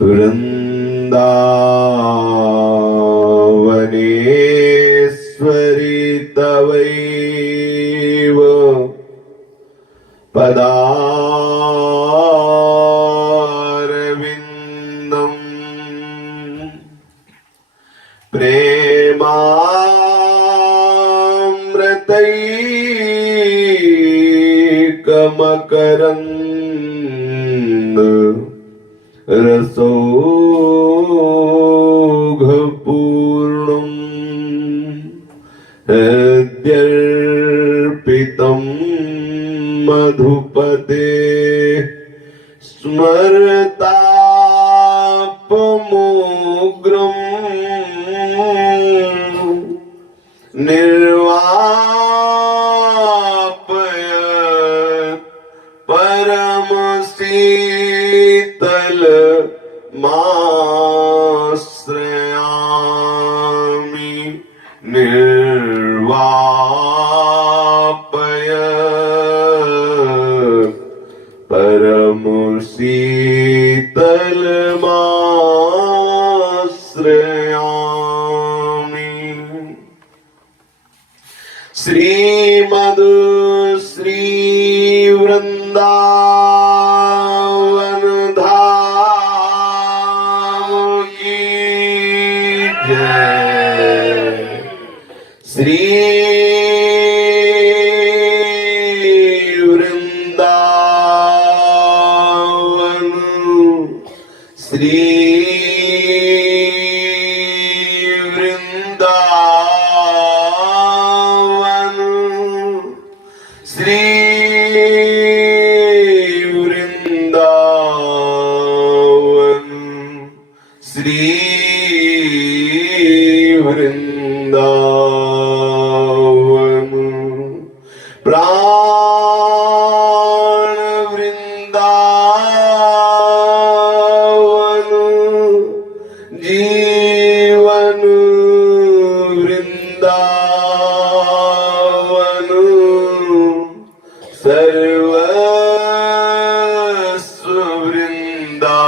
वृन्दावनेश्वरि तवैव पदारविन्दम् प्रेमामृतैकमकरन्द रसौघपूर्णम् हृद्यर्पितं मधुपते स्मरतापमोग्रम् निर्वापयत् परमशीतल माश्रयामि निर्वापयत् परमशीतल माश्रयामि। श्रीमद् श्री वृंदावन धाम की जय। श्री वृंदावन श्री श्री वृंदावन श्री वृंदावन प्राण वृंदावन जीवन वृंदावन सर्वस्व वृंदावन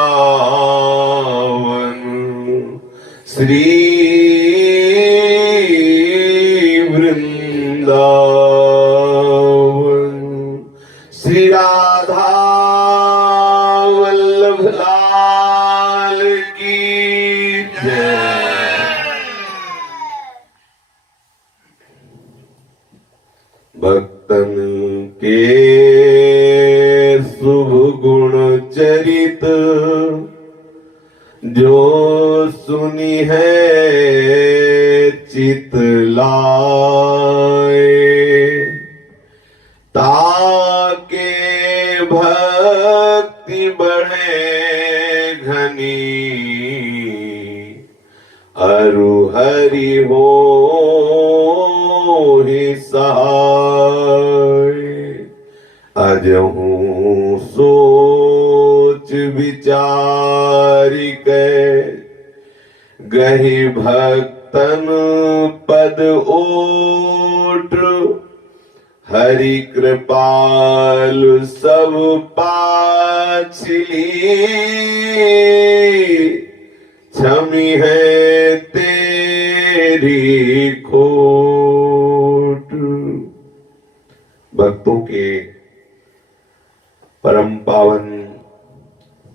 श्री वृंदावन। श्री राधा वल्लभ लाल की जय। भक्तन के शुभ गुण चरित जो सुनी है चित लाए, ताके भक्ति बढ़े घनी अरु हरि हो ही सहाय। अजहूँ सोच विचार के गहि भक्तन पद ओट, हरि कृपाल सब पाछली क्षमी है तेरी खोट। भक्तों के परम पावन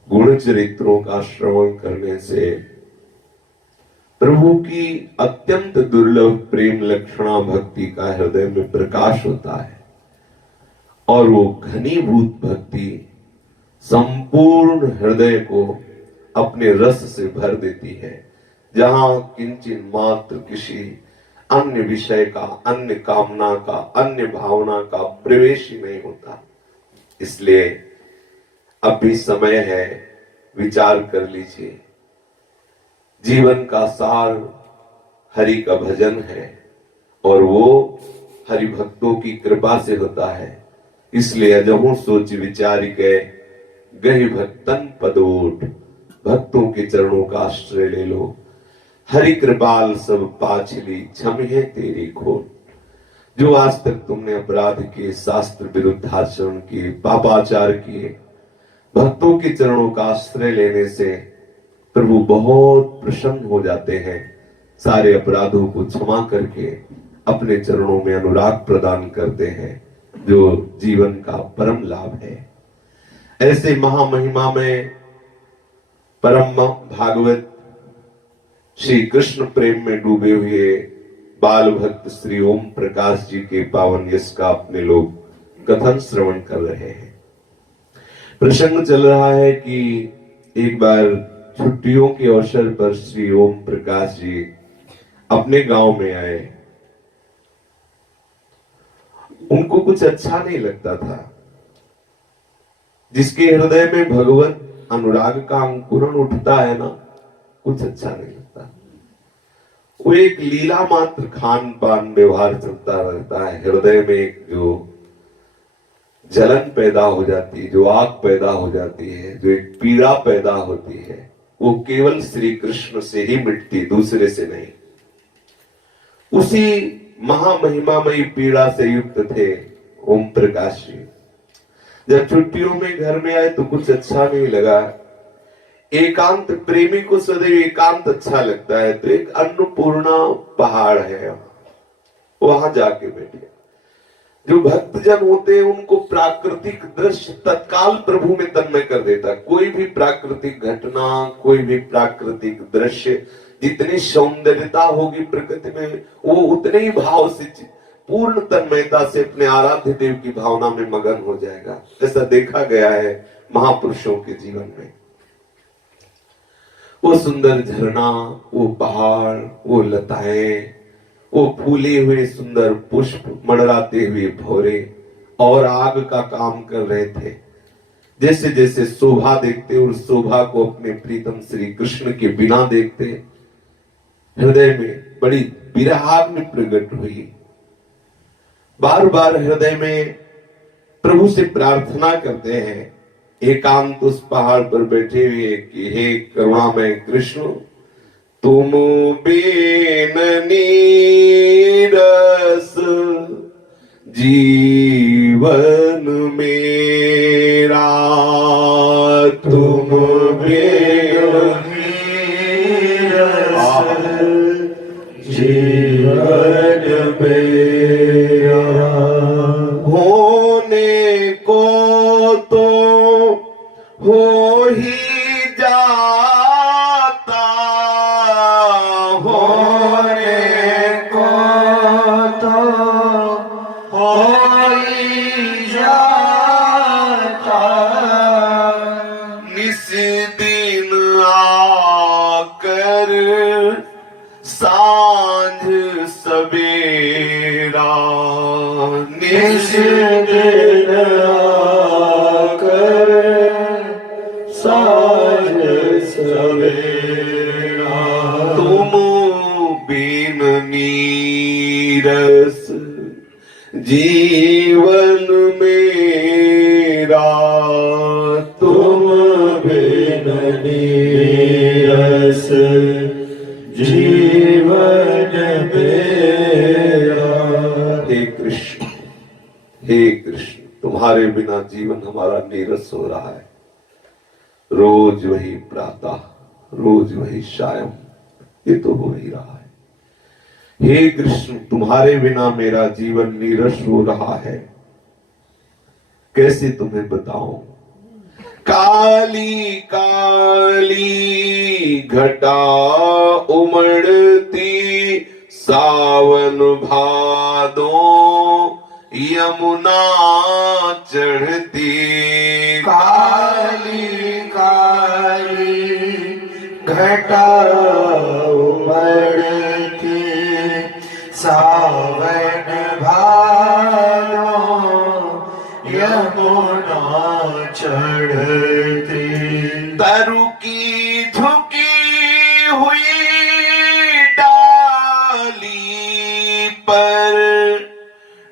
गुण चरित्रों का श्रवण करने से प्रभु की अत्यंत दुर्लभ प्रेम लक्षणा भक्ति का हृदय में प्रकाश होता है और वो घनीभूत भक्ति संपूर्ण हृदय को अपने रस से भर देती है, जहां किंचित मात्र किसी अन्य विषय का, अन्य कामना का, अन्य भावना का प्रवेश ही नहीं होता। इसलिए अब भी समय है, विचार कर लीजिए। जीवन का सार हरि का भजन है और वो हरि भक्तों की कृपा से होता है। इसलिए अजहूँ सोच विचार गए गहि भक्तन पदोट, भक्तों के चरणों का आश्रय ले लो। हरि कृपाल सब पाछली क्षमिहे तेरी खोट। जो आज तक तुमने अपराध किए, शास्त्र विरुद्ध आचरण किए, पापाचार किए, भक्तों के चरणों का आश्रय लेने से प्रभु बहुत प्रसन्न हो जाते हैं, सारे अपराधों को क्षमा करके अपने चरणों में अनुराग प्रदान करते हैं, जो जीवन का परम लाभ है। ऐसे महामहिमा में परम भागवत श्री कृष्ण प्रेम में डूबे हुए बाल भक्त श्री ओम प्रकाश जी के पावन यश का अपने लोग कथन श्रवण कर रहे हैं। प्रसंग चल रहा है कि एक बार छुट्टियों के अवसर पर श्री ओम प्रकाश जी अपने गांव में आए। उनको कुछ अच्छा नहीं लगता था। जिसके हृदय में भगवत अनुराग का अंकुरण उठता है ना, कुछ अच्छा नहीं लगता। वो एक लीला मात्र खान पान व्यवहार चलता रहता है, हृदय में एक जो जलन पैदा हो जाती है, जो आग पैदा हो जाती है, जो एक पीड़ा पैदा होती है, वो केवल श्री कृष्ण से ही मिटती, दूसरे से नहीं। उसी महामहिमामयी पीड़ा से युक्त थे ओम प्रकाश जी। जब छुट्टियों में घर में आए तो कुछ अच्छा नहीं लगा। एकांत, प्रेमी को सदैव एकांत अच्छा लगता है, तो एक अन्नपूर्णा पहाड़ है, वहां जाके बैठे। जो भक्तजन होते हैं उनको प्राकृतिक दृश्य तत्काल प्रभु में तन्मय कर देता है। कोई भी प्राकृतिक घटना, कोई भी प्राकृतिक दृश्य, जितनी सौंदर्यता होगी प्रकृति में, वो उतने ही भाव से, पूर्ण तन्मयता से अपने आराध्य देव की भावना में मगन हो जाएगा। ऐसा देखा गया है महापुरुषों के जीवन में। वो सुंदर झरना, वो पहाड़, वो लताएं, वो फूले हुए सुंदर पुष्प, मंडराते हुए भौरे और आग का काम कर रहे थे। जैसे जैसे शोभा देखते और शोभा को अपने प्रीतम श्री कृष्ण के बिना देखते, हृदय में बड़ी विरहाग्नि प्रकट हुई। बार बार हृदय में प्रभु से प्रार्थना करते हैं, एकांत उस पहाड़ पर बैठे हुए कि हे करुणामय कृष्ण, तुम बिन नीरस जीवन मेरा, तुम बिन नीरस जीवन मेरा, होने को तो हो ही जाता, होने को तो हो ही जाता, निस दिन आकर सांझ सवेरा, निस दिन आकर सांझ सवेरा, तुम बिन नीरस जीवन मेरा, तुम बिन नीरस जीवन मेरा। हे कृष्ण, हे कृष्ण, तुम्हारे बिना जीवन हमारा नीरस हो रहा है। रोज वही प्रातः, रोज वही सायं, ये तो हो ही रहा है। हे कृष्ण, तुम्हारे बिना मेरा जीवन नीरस हो रहा है। कैसे तुम्हें बताऊं? काली काली घटा उमड़ती, सावन भादो यमुना चढ़ती, काली काली घटा उमड़ती, सावन भादो यमुना चढ़ती, तरु की झुकी हुई डाली पर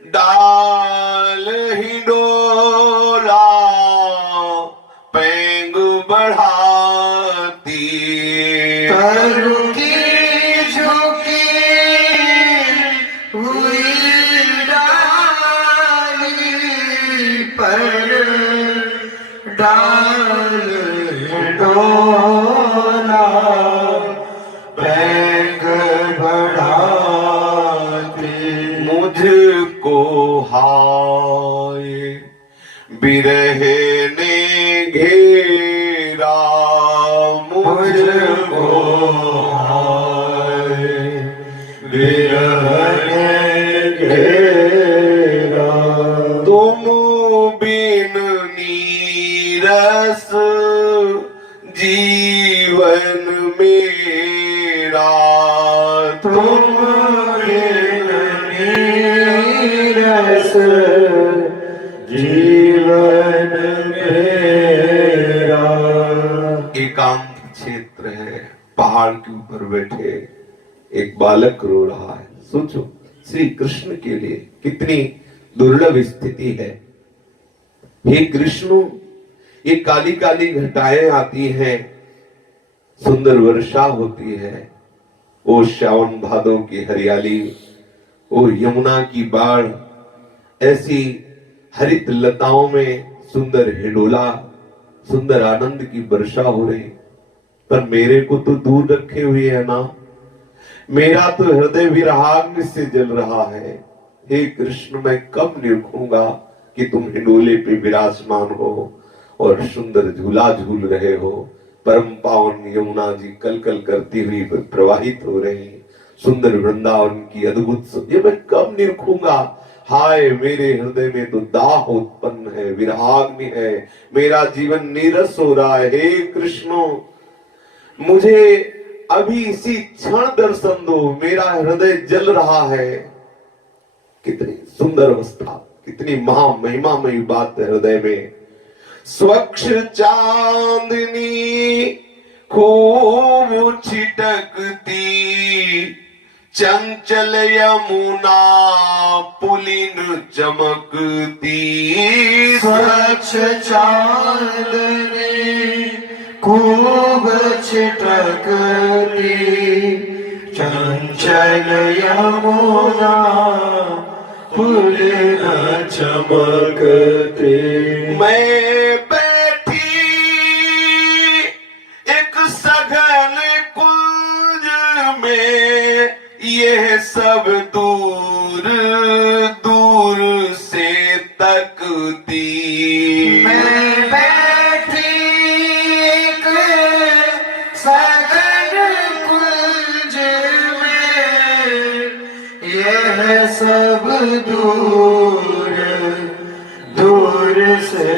डाल ही डोला पेंग बढ़ाती, तरु की झुकी हुई डाली पर डाल डोला हाय बिरह ने घेरा मुझको हाय विरह ने घेरा तुम बिन नीरस जीवन मेरा तुम बिन नीरस जीवन मेरा। एकांत क्षेत्र है, पहाड़ के ऊपर बैठे एक बालक रो रहा है। सोचो श्री कृष्ण के लिए कितनी दुर्लभ स्थिति है। हे कृष्ण, ये काली काली घटाएं आती हैं, सुंदर वर्षा होती है, ओ श्रावण भादों की हरियाली, ओ यमुना की बाढ़, ऐसी हरित लताओं में सुंदर हिडोला, सुंदर आनंद की वर्षा हो रही, पर मेरे को तो दूर रखे हुए है ना। मेरा तो हृदय विरहाग्नि से जल रहा है। हे कृष्ण, मैं कब निरखूंगा कि तुम हिडोले पे विराजमान हो और सुंदर झूला झूल रहे हो। परम पावन यमुना जी कल कल करती हुई प्रवाहित हो रही, सुंदर वृंदावन की अद्भुत, ये मैं कब निरखूंगा। हाय, मेरे हृदय में तो दाह उत्पन्न है, विरहाग्नि है, मेरा जीवन नीरस हो रहा है। हे कृष्ण, मुझे अभी इसी क्षण दर्शन दो, मेरा हृदय जल रहा है। कितनी सुंदर अवस्था, कितनी महा महिमामयी बात है हृदय में। स्वच्छ चांदनी खूब छिटकती, चंचल यमुना पुलिन चमकती। स्वच्छ चांदनी खूब छिटकती, चंचल यमुना पुलिन चमकती। मैं बैठी एक सघन कुंज में, यह सब दूर दूर से तकती। मैं बैठी एक सघन कुंज में, यह सब दूर दूर से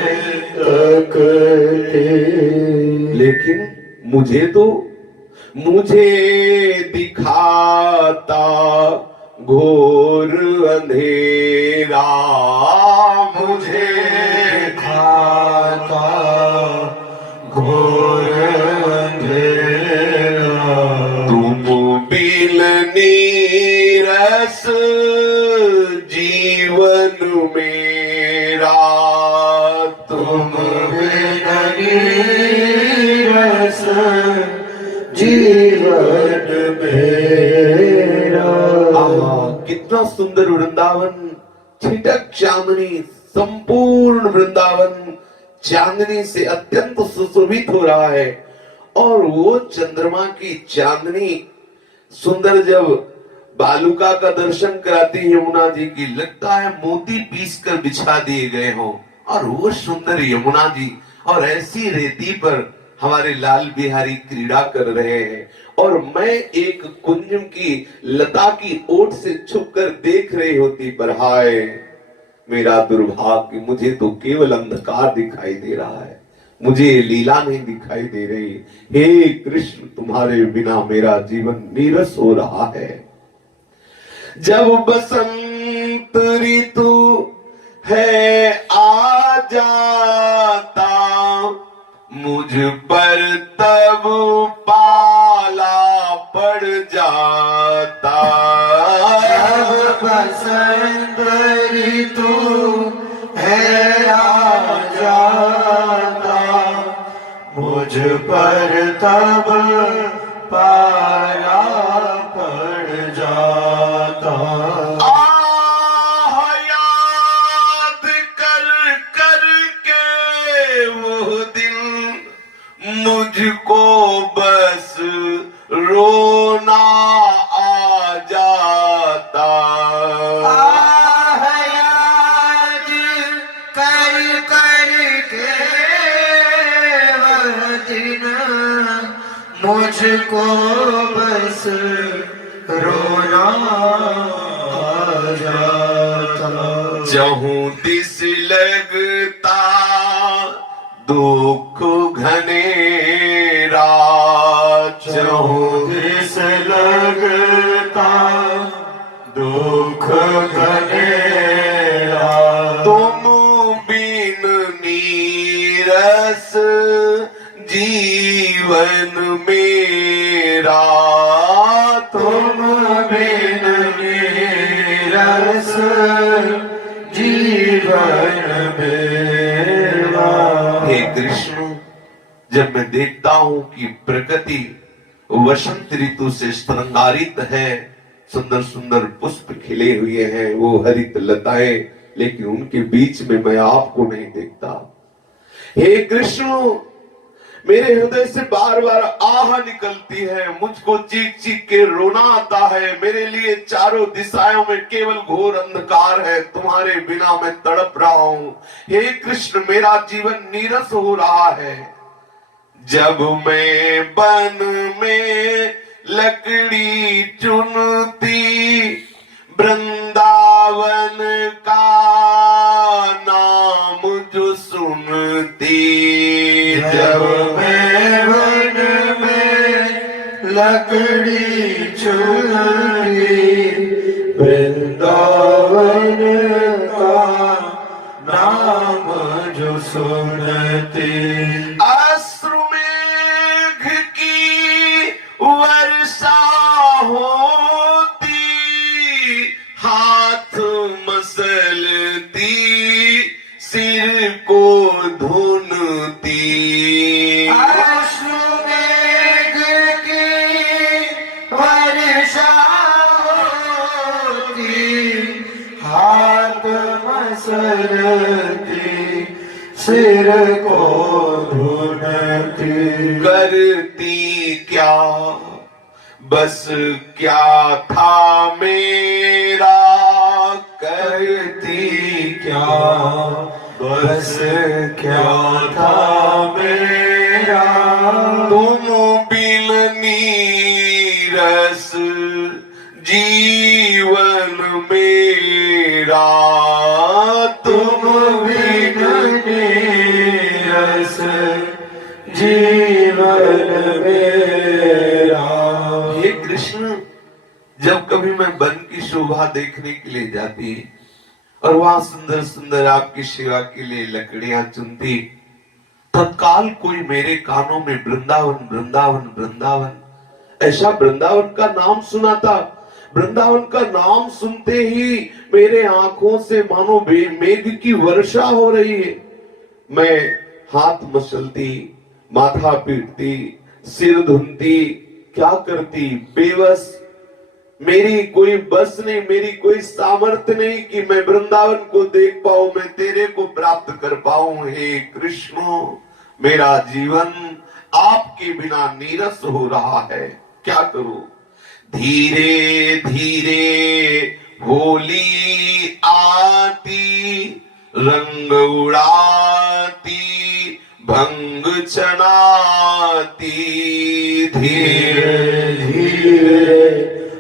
तकते। लेकिन मुझे दिखाता घोर अंधेरा, मुझे दिखाता घोर अंधेरा। तुम बिन नीरस जीवन मेरा, तुम बिन नीरस जीवन मेरा। आहा, कितना सुंदर वृंदावन, छिटक चांदनी, संपूर्ण वृंदावन चांदनी से अत्यंत सुशोभित हो रहा है। और वो चंद्रमा की चांदनी सुंदर जब बालुका का दर्शन कराती है यमुना जी की, लगता है मोती पीस कर बिछा दिए गए हों। और वो सुंदर यमुना जी और ऐसी रेती पर हमारे लाल बिहारी क्रीड़ा कर रहे हैं, और मैं एक कुंज की लता की ओट से छुपकर देख रही होती। पर हाय, मेरा दुर्भाग्य, मुझे तो केवल अंधकार दिखाई दे रहा है, मुझे लीला नहीं दिखाई दे रही। हे कृष्ण, तुम्हारे बिना मेरा जीवन नीरस हो रहा है। जब बसंत ऋतु है आ जाता, मुझ पर तब पाला पड़ जाता। जब बसंत ऋतु है आ जाता, मुझ पर तब पाला पड़ जाता। आह, याद कर कर के वो दिन, मुझको बस रोना आ जाता। आह, मुझको बस रोना आ जाता। जहूं दिस लगता दुख घनेरा, जहूं दिस लगता दुख घनेरा, तुम बिन नीरस जीवन मेरा, तुम बिन नीरस जीवन मेरा। हे कृष्ण, जब मैं देखता हूं कि प्रकृति वसंत ऋतु से श्रृंगारित है, सुंदर सुंदर पुष्प खिले हुए हैं, वो हरित लताएं, लेकिन उनके बीच में मैं आपको नहीं देखता। हे कृष्ण, मेरे हृदय से बार बार आह निकलती है, मुझको चीख चीख के रोना आता है। मेरे लिए चारों दिशाओं में केवल घोर अंधकार है, तुम्हारे बिना मैं तड़प रहा हूं। हे कृष्ण, मेरा जीवन नीरस हो रहा है। जब मैं वन में लकड़ी चुनती, वृंदावन का नाम जो सुनती, जब मैं वन में लकड़ी चुनती, वृंदावन का नाम जो सुनती, अश्रु मेघ की वर्षा होती, हाथ मसलती, सिर को धुनती। अश्रु मेघ की वर्षा होती, हाथ मसलती, सिर को धुनती। करती क्या बस क्या था मेरा, करती क्या बस क्या था मेरा, तुम बिन नीरस जीवन मेरा, तुम बिन नीरस जीवन मेरा। हे कृष्ण, जब कभी मैं वन की शोभा देखने के लिए जाती और वहां सुंदर सुंदर आपकी सेवा के लिए लकड़ियां चुनती, तत्काल कोई मेरे कानों में वृंदावन वृंदावन वृंदावन, ऐसा वृंदावन का नाम सुना था। वृंदावन का नाम सुनते ही मेरे आंखों से मानो मेघ की वर्षा हो रही है। मैं हाथ मसलती, माथा पीटती, सिर धुनती, क्या करती, बेबस। मेरी कोई बस नहीं, मेरी कोई सामर्थ्य नहीं कि मैं वृंदावन को देख पाऊं, मैं तेरे को प्राप्त कर पाऊं। हे कृष्ण, मेरा जीवन आपके बिना नीरस हो रहा है, क्या करूं। धीरे धीरे होली आती, रंग उड़ाती, भंग चनाती, धीरे धीरे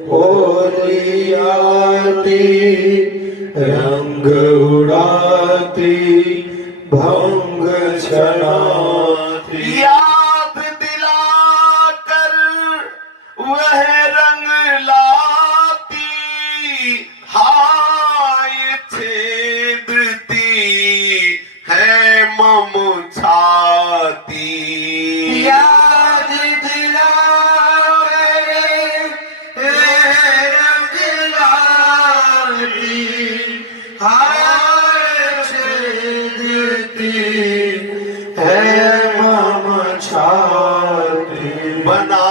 होली आती, रंग उड़ाती, भंग छनाती। याद दिलाकर वह रंग लाती, हाय छेदती है मम छाती। याद दिलाकर रंग लाती, हाय छेदती है मम छाती। बना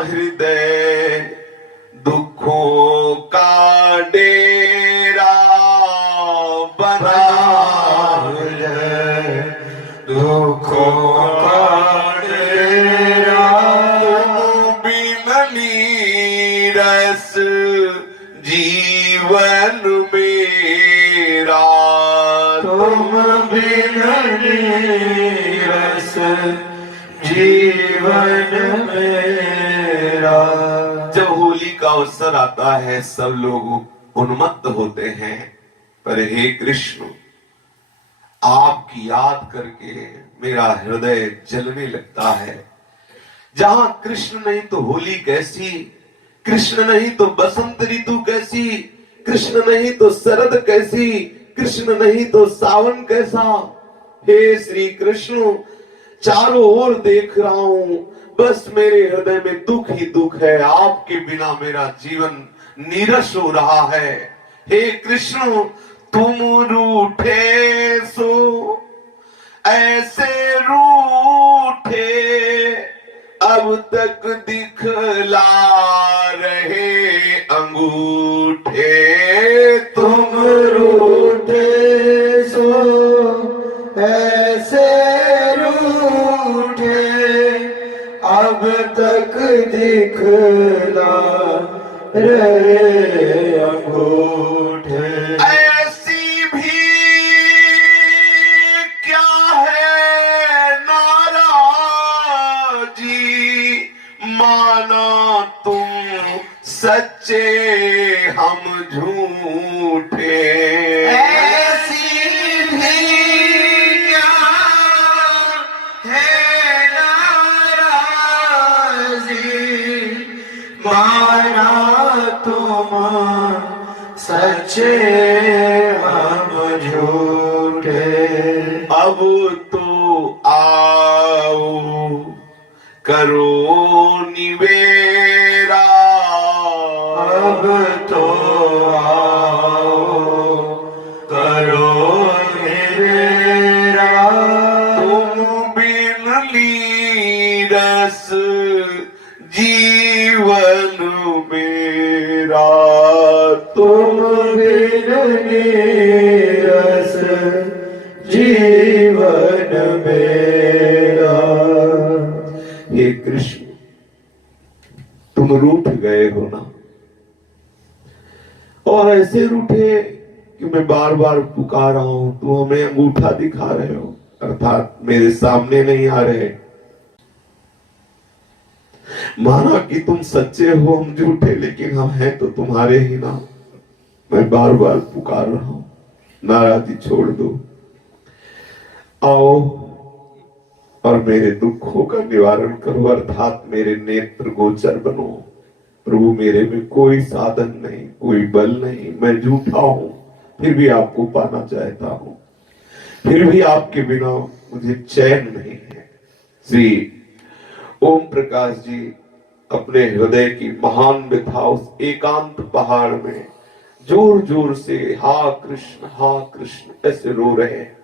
हृदय दुखों का डेरा, बना हृदय दुखों का डेरा, बिन नीरस जीवन मेरा, तुम बिन नीरस जीवन मेरा। जब होली का अवसर आता है सब लोग उन्मत्त होते हैं, पर हे कृष्ण आपकी याद करके मेरा हृदय जलने लगता है। जहां कृष्ण नहीं तो होली कैसी, कृष्ण नहीं तो बसंत ऋतु कैसी, कृष्ण नहीं तो शरद कैसी, कृष्ण नहीं तो सावन कैसा। हे श्री कृष्ण चारों ओर देख रहा हूं, बस मेरे हृदय में दुख ही दुख है। आपके बिना मेरा जीवन नीरस हो रहा है। हे कृष्ण तुम रूठे सो ऐसे रूठे, अब तक दिखला रहे अंगूठे। तुम रूठे सो ऐसे रूठे, अब तक दिखला रहे अंगूठे। ऐसी भी क्या है नाराजी, माना तुम सच्चे हम झूठे। ऐसी भी क्या है नाराज़ी, माना तुम सच्चे हम झूठे। अब तो आओ करो निवेरा, अब तो आओ करो निवेरा। तुम बिन लीरस जीवन मेरा, तुम बिन नीरस जीवन मेरा। हे कृष्ण तुम रूठ गए हो ना, और ऐसे रूठे कि मैं बार बार पुकार रहा हूं, तुम हमें अंगूठा दिखा रहे हो, अर्थात मेरे सामने नहीं आ रहे। माना कि तुम सच्चे हो हम झूठे, लेकिन हम हैं तो तुम्हारे ही ना। मैं बार बार पुकार रहा हूं, नाराजी छोड़ दो, आओ और मेरे दुखों का निवारण करो, अर्थात मेरे नेत्र गोचर बनो। प्रभु मेरे में कोई साधन नहीं, कोई बल नहीं, मैं झूठा हूं, फिर भी आपको पाना चाहता हूं, फिर भी आपके बिना मुझे चैन नहीं है। श्री ओम प्रकाश जी अपने हृदय की महान व्यथा उस एकांत पहाड़ में जोर जोर से हा कृष्ण ऐसे रो रहे हैं।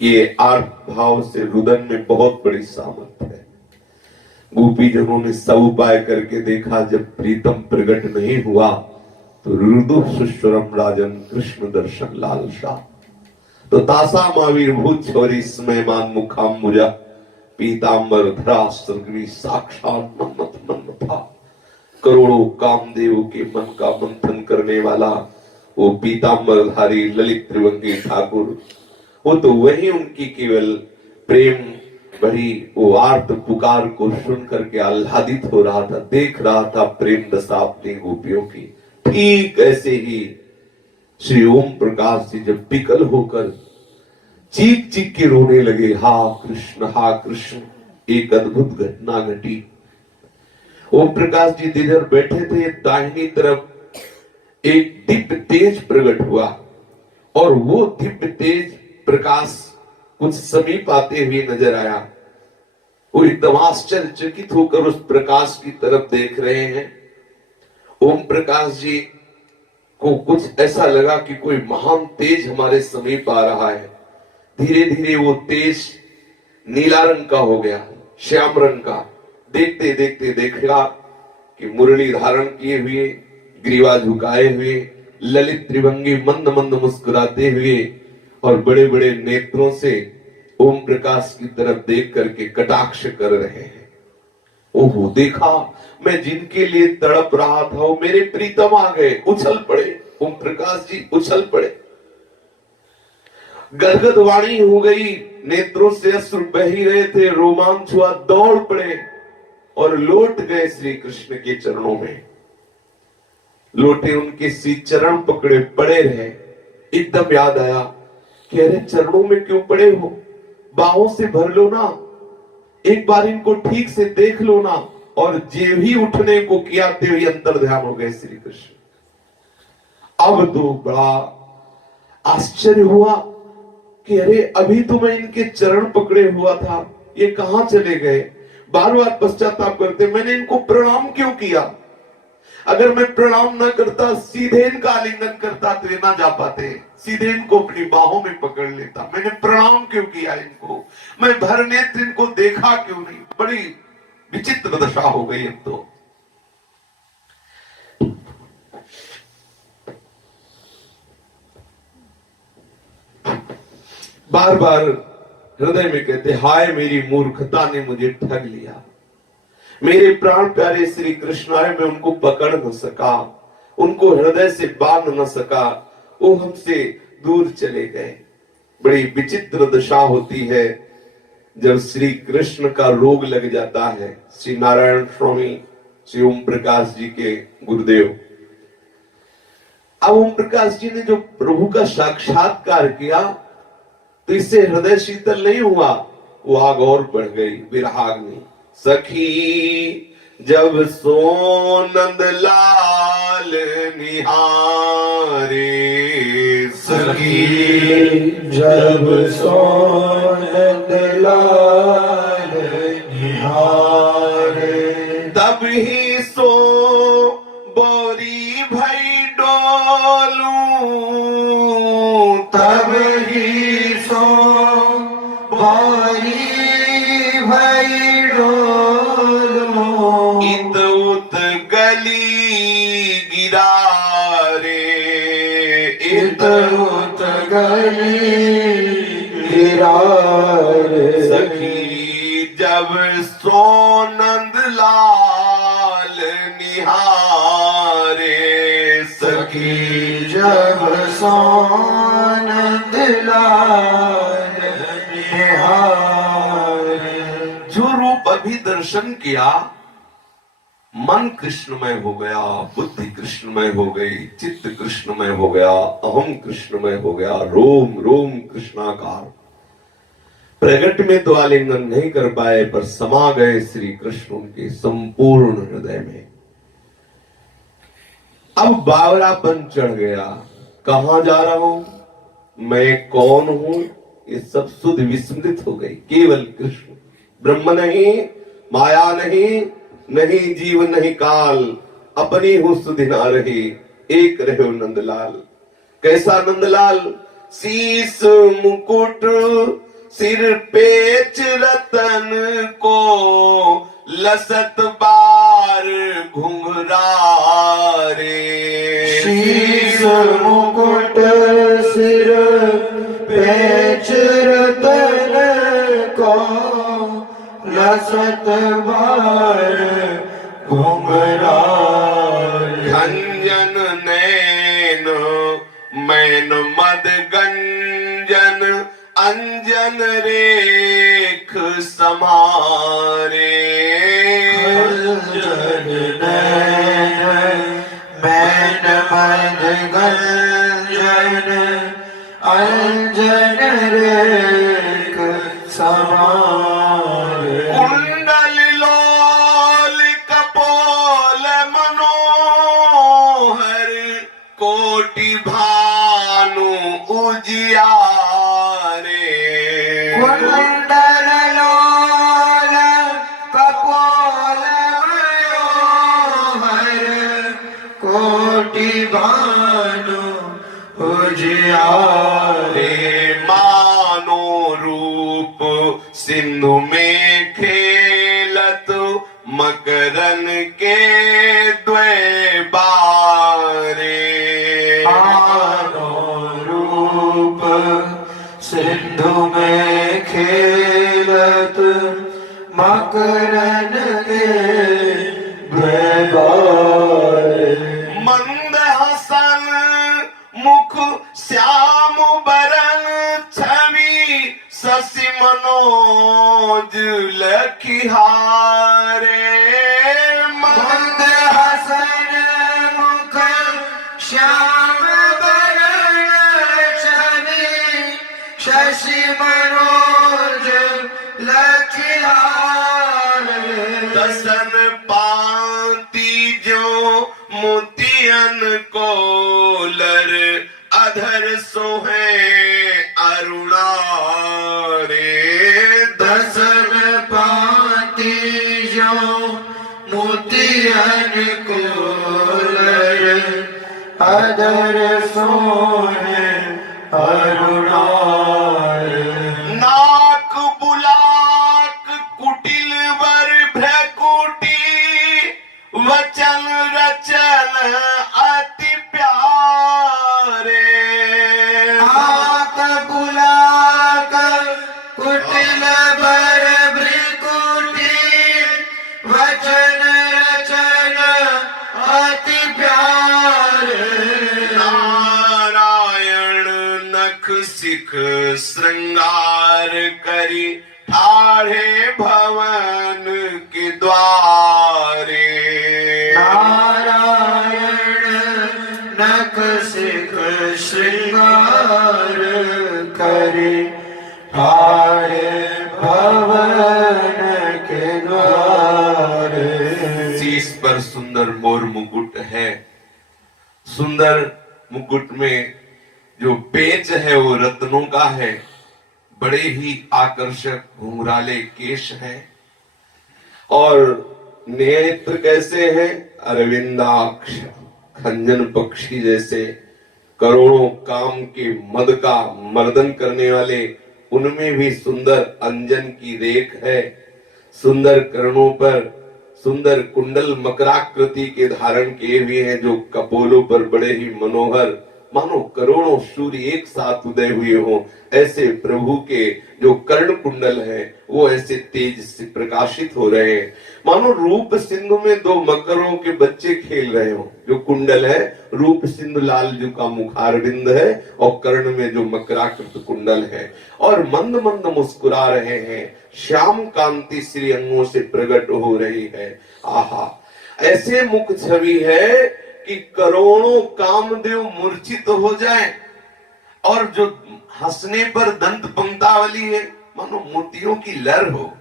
ये आर्त भाव से रुदन में बहुत बड़ी सामर्थ है। गोपीजनों ने सब उपाय करके देखा, जब प्रीतम प्रकट नहीं हुआ तो रुदु सुश्वरम राजन कृष्ण दर्शन लालसा। तो तासा मावीर भूत छोरी स्मय मान मुखाम मुजा, पीतांबर धरा सर्गी साक्षात मन्मथ मन्मथ था। करोड़ों कामदेव के मन का मंथन करने वाला वो पीतांबरधारी ललित त्रिवंगी ठाकुर, वो तो वही उनकी केवल प्रेम भरी वो आर्त पुकार को सुन करके आह्लादित हो रहा था, देख रहा था प्रेम दशा अपनी गोपियों की। ठीक ऐसे ही श्री ओम प्रकाश जी जब विकल होकर चीख चीख के रोने लगे, हा कृष्ण, एक अद्भुत घटना घटी। ओम प्रकाश जी जिधर बैठे थे दाहिनी तरफ एक दिव्य तेज प्रकट हुआ, और वो दिव्य तेज प्रकाश कुछ समीप आते हुए नजर आया। वो एकदम आश्चर्यचकित होकर उस प्रकाश की तरफ देख रहे हैं। ओम प्रकाश जी को कुछ ऐसा लगा कि कोई महान तेज हमारे समीप आ रहा है। धीरे धीरे वो तेज नीला रंग का हो गया, श्याम रंग का। देखते देखते देखा कि मुरली धारण किए हुए, ग्रीवा झुकाए हुए, ललित त्रिभंगी मंद मंद मुस्कुराते हुए और बड़े बड़े नेत्रों से ओम प्रकाश की तरफ देख करके कटाक्ष कर रहे हैं। ओहो, देखा मैं जिनके लिए तड़प रहा था वो मेरे प्रीतम आ गए, उछल पड़े। ओम प्रकाश जी उछल पड़े, गदगद वाणी हो गई, नेत्रों से अश्रु बह ही रहे थे, रोमांच हुआ, दौड़ पड़े और लौट गए श्री कृष्ण के चरणों में। लौटे, उनके सी चरण पकड़े पड़े रहे। एकदम याद आया कि अरे चरणों में क्यों पड़े हो, बाहों से भर लो ना, एक बार इनको ठीक से देख लो ना। और जे भी उठने को किया ते हुए अंतर ध्यान हो गए श्री कृष्ण। अब तो बड़ा आश्चर्य हुआ कि अरे अभी तो मैं इनके चरण पकड़े हुआ था, ये कहां चले गए। बार बार पश्चाताप करते, मैंने इनको प्रणाम क्यों किया। अगर मैं प्रणाम न करता, सीधे इनका आलिंगन करता तो ये ना जा पाते, सीधे इनको अपनी बाहों में पकड़ लेता। मैंने प्रणाम क्यों किया इनको, मैं भर नेत्र इनको देखा क्यों नहीं। बड़ी विचित्र दशा हो गई अब तो। बार बार हृदय में कहते, हाय मेरी मूर्खता ने मुझे ठग लिया। मेरे प्राण प्यारे श्री कृष्ण आए, मैं उनको पकड़ न सका, उनको हृदय से बांध न सका, वो हमसे दूर चले गए। बड़ी विचित्र दशा होती है जब श्री कृष्ण का रोग लग जाता है। श्री नारायण स्वामी श्री ओम प्रकाश जी के गुरुदेव, अब ओम प्रकाश जी ने जो प्रभु का साक्षात्कार किया तो इससे हृदय शीतल नहीं हुआ, वो आग और बढ़ गई, विरहाग्नि। सखी जब सो नंद लाल निहारे, सखी जब सो नंद लाल निहारे, तब ही सो बोरी भई डोलू, तब ही सो बोरी भई डोलू, इत उत गली गिरा रे, इत उत गली गिरा रे। सखी जब सो नंद लाल निहारे, सखी जब सो नंद लाल निहारे, जो रूप अभी दर्शन किया, मन कृष्णमय हो गया, बुद्धि कृष्णमय हो गई, चित्त कृष्णमय हो गया, अहम कृष्णमय हो गया, रोम रोम कृष्णाकार। प्रगट में तो आलिंगन नहीं कर पाए, पर समा गए श्री कृष्ण उनके संपूर्ण हृदय में। अब बावरापन चढ़ गया, कहां जा रहा हूं, मैं कौन हूं, ये सब सुध विस्मृत हो गई। केवल कृष्ण, ब्रह्म नहीं, माया नहीं, नहीं जीव नहीं काल, अपनी हो सुधि ना रही, एक रहे नंदलाल। कैसा नंदलाल, शीस मुकुट सिर पेच रतन को, लसत बार घुंघरारे। शीस मुकुट सिर पेच रतन को, लसत बार घुंघरारे। खंजन नैन मैन मद गंजन, अंजन रेख समारे। खंजन नैन मैन मद गंजन, अंजन रेख समारे। कुंडल लोल कपोल मनोहर, कोटि भानु उजियारे। कुंडल लोल कपोल मनोहर, कोटि भानु उजियारे। मानो रूप सिंधु में खेलत, मकरन के द्वे बारे। मानो रूप सिंधु में खेलत, मकरन के द्वे बारे। मंद हसन मुख श्याम बरन, छवि शशि मनोज लखिहारे मंद हसन मुख श्याम बरण छवि शशि मनोज लखिहारे दसन पाती जो मोतियन कोलर अधर सोहे अरुणारे दसन पाती जो मोतियन कोलर अधर सोहे अरुणार नाक बुलाक कुटिल वर भ्रकुटी वचन रचन अति प्यारे आक बुलाक कुटिल बर भृकुटी वचन रचन अति प्यारे नारायण नख सिख श्रृंगार करी ठाढ़े भवन के द्वारे नारायण नख सिख श्रृंगार करे ठाढ़े भवन के द्वार शीश पर सुंदर मोर मुकुट है। सुंदर मुकुट में जो पेच है वो रत्नों का है। बड़े ही आकर्षक घुंघराले केश है और नेत्र कैसे हैं? अरविंदाक्ष खंजन पक्षी जैसे। करोड़ों काम के मद का मर्दन करने वाले उनमें भी सुंदर अंजन की रेख है। सुंदर कर्णों पर सुंदर कुंडल मकराकृति के धारण किए हुए हैं जो कपोलों पर बड़े ही मनोहर, मानो करोड़ों सूर्य एक साथ उदय हुए हों ऐसे प्रभु के जो कर्ण कुंडल है वो ऐसे तेज से प्रकाशित हो रहे हैं। मानो रूप सिंधु में दो मकरों के बच्चे खेल रहे हो। जो कुंडल है रूप सिंधु लालजू का मुखारबिंद है और कर्ण में जो मकराकृत कुंडल है और मंद मंद मुस्कुरा रहे हैं। श्याम कांति श्री अंगों से प्रकट हो रही है। आहा, ऐसे मुख छवि है कि करोड़ों कामदेव मूर्छित हो जाए और जो हंसने पर दंत पंक्तावली है मानो मोतियों की लहर हो।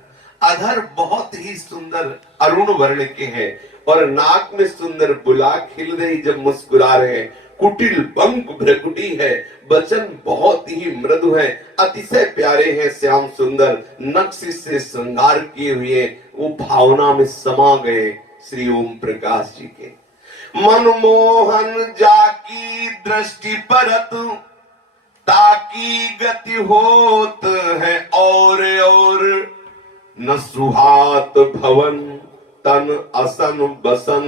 अधर बहुत ही सुंदर अरुण वर्ण के हैं और नाक में सुंदर बुलाक खिल रही जब मुस्कुरा रहे हैं। कुटिल बंक भ्रकुटी है, वचन बहुत ही मृदु है, अतिशय प्यारे हैं। श्याम सुंदर नक्श से श्रृंगार किए हुए वो भावना में समा गए श्री ओम प्रकाश जी के। मनमोहन जाकी दृष्टि परत ताकी गति होत है और न सुहात भवन तन असन बसन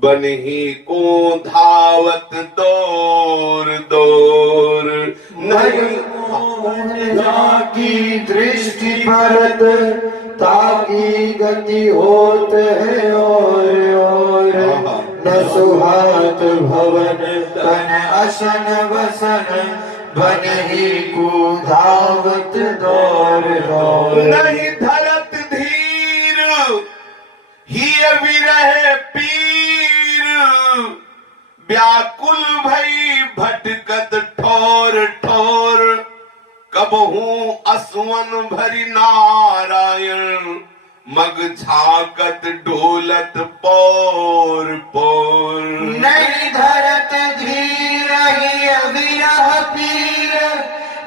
बनही को धावत दौर दौर नहीं जाकी दृष्टि परत ताकी गति होत है और न सुहात भवन तन असन वसन बनही को धावत दौर दौर नहीं धरत धीर ही विरह पीर व्याकुल भई भटकत ठोर ठोर कबहू असवन भरी नारायण मग झाकत ढोलत पौर पौर नहीं धरत धीर ही विरह पीर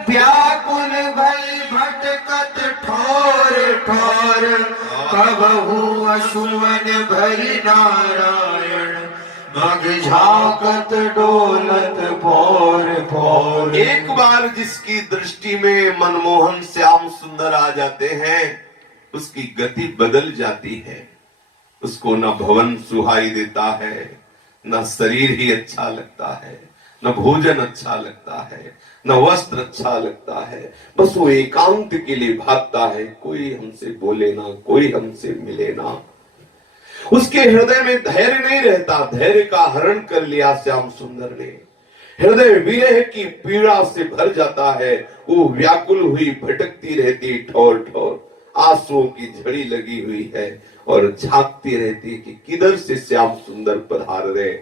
व्याकुल भई भटकत ठोर ठोर कबहू असुवन भरी नारायण मग झाकत डोलत पौर पौर। एक बार जिसकी दृष्टि में मनमोहन श्याम सुंदर आ जाते हैं उसकी गति बदल जाती है। उसको न भवन सुहाई देता है, न शरीर ही अच्छा लगता है, न भोजन अच्छा लगता है, न वस्त्र अच्छा लगता है। बस वो एकांत के लिए भागता है। कोई हमसे बोले ना, कोई हमसे मिले ना। उसके हृदय में धैर्य नहीं रहता। धैर्य का हरण कर लिया श्याम सुंदर ने। हृदय विरह की पीड़ा से भर जाता है। वो व्याकुल हुई भटकती रहती ठौर ठौर, आंसुओं की झड़ी लगी हुई है और झांकती रहती कि किधर से श्याम सुंदर पधार रहे।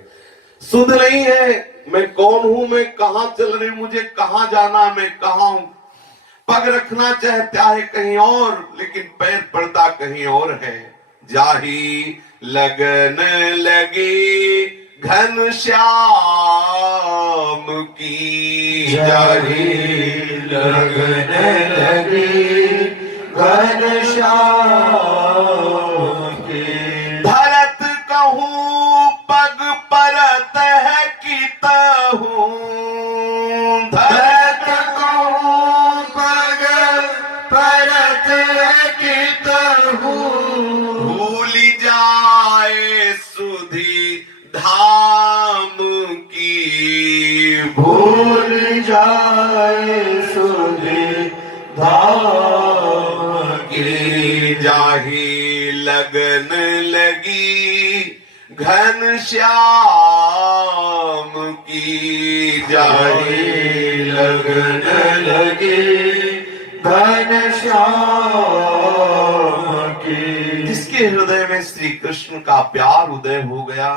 सुध नहीं है मैं कौन हूं, मैं कहां चल रही, मुझे कहां जाना, मैं कहां हूं। पग रखना चाहता है कहीं और, लेकिन पैर पड़ता कहीं और है। जाही लगन लगी घन श्याम की, जाही लगन लगी घन श्याम की। भरत कहूँ पग परत है कि तहूँ, भरत कहूँ पग परत है कि तहूँ। भूल जाए सुधि धाम की, भूल जाए सुधि धाम की। जाही लगन लगी घन श्याम की, जाही लगन लगी घन श्याम की। जिसके हृदय में श्री कृष्ण का प्यार उदय हो गया,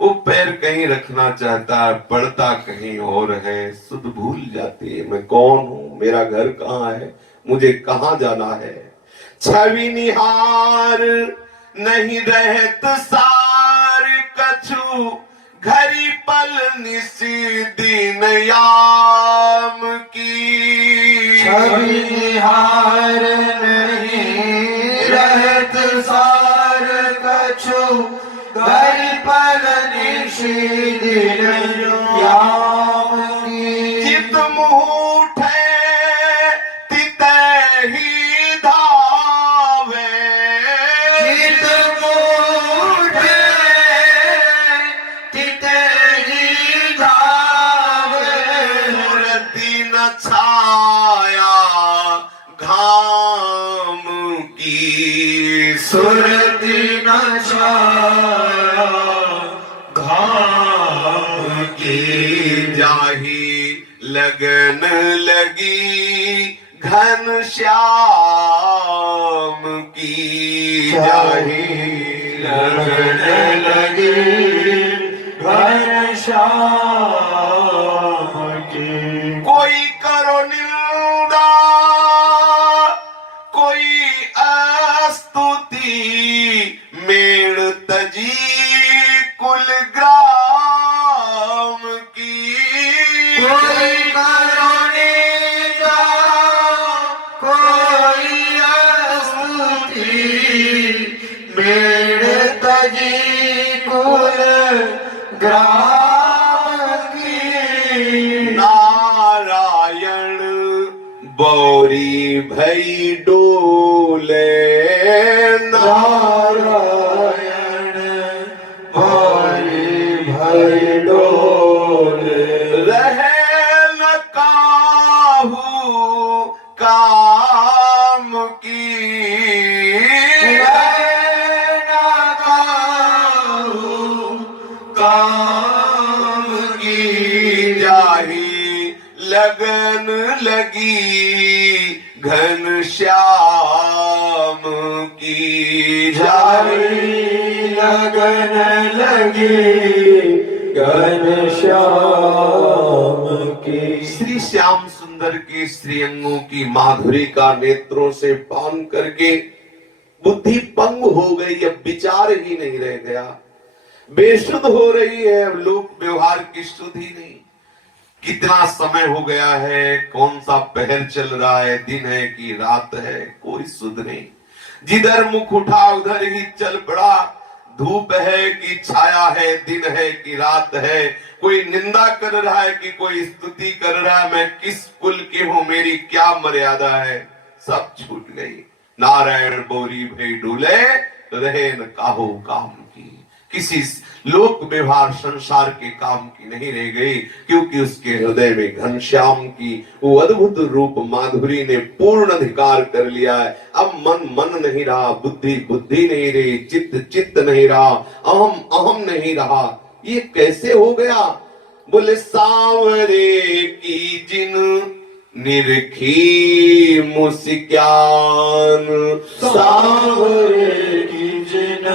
वो पैर कहीं रखना चाहता है, पड़ता कहीं और है। सुध भूल जाती है मैं कौन हूं, मेरा घर कहाँ है, मुझे कहाँ जाना है। छवि निहार नहीं रहत सार कछु, घरी पल निसी दिन याम की। छवि निहार नहीं रहत सार कछु, घरी पल निसी दिन याम की। चित मुँह उठे तितहि धावे, चित मुठे तितरी धावे। मूर्ति न छाया घाम की, सुरति न छाया घाम की। जाही लगन लगी घन श्याम की, जाही लगन लगी घन श्याम की। कोई करो निंदा कोई स्तुति, मेण तजी कुल ग्राम की। कोई करो निंदा कोई स्तुति, मेरे तजी कुल ग्राम की। नारायण बौरी भई डोले, नारायण बौरी भई डोले। रहे न काहू काम की, काम की। जाही लगन लगी घन श्याम की, जाही लगन लगी घन श्याम की। श्री श्याम सुंदर के श्रीअंगों की माधुरी का नेत्रों से पान करके बुद्धि पंग हो गई, अब विचार ही नहीं रह गया। बेसुध हो रही है, अब लोक व्यवहार की शुद्ध ही नहीं। कितना समय हो गया है, कौन सा पहर चल रहा है, दिन है कि रात है, कोई सुध नहीं। जिधर मुख उठा उधर ही चल पड़ा। धूप है कि छाया है, दिन है कि रात है, कोई निंदा कर रहा है कि कोई स्तुति कर रहा है। मैं किस कुल की हूं, मेरी क्या मर्यादा है, सब छूट गई। नारायण बोरी भई डूले, रहे न काहो काम की। किसी लोक व्यवहार संसार के काम की नहीं रह गई, क्योंकि उसके हृदय में घनश्याम की वो अद्भुत रूप माधुरी ने पूर्ण अधिकार कर लिया है। अब मन मन नहीं रहा, बुद्धि बुद्धि नहीं रही, चित्त चित्त नहीं रहा, अहम अहम नहीं रहा। ये कैसे हो गया? बोले सांवरे की जिन निरखी मुस्कान, सांवरे की जिन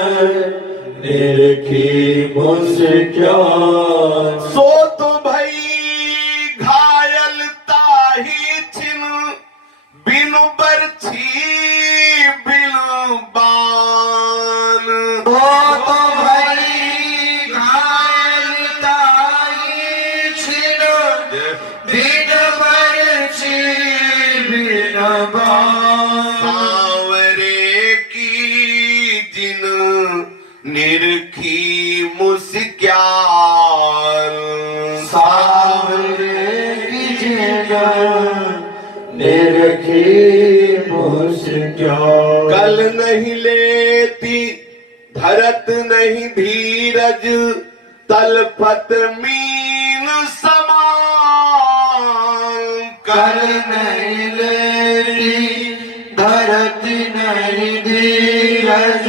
निरखी मुस्कान, सो तो भई घायल ताही छिन बिनु बरछी बिनु बान। तो भई घायल ताही छिन बिन बरछी बिन बान, सांवरे की जिन निरखी मुस्कान, सांवरे की जिन निरखी मुस्कान, कल नहीं लेती धरत नहीं धीरज तलपत मीन समान, कर नहीं लेती धरती नहीं धीरज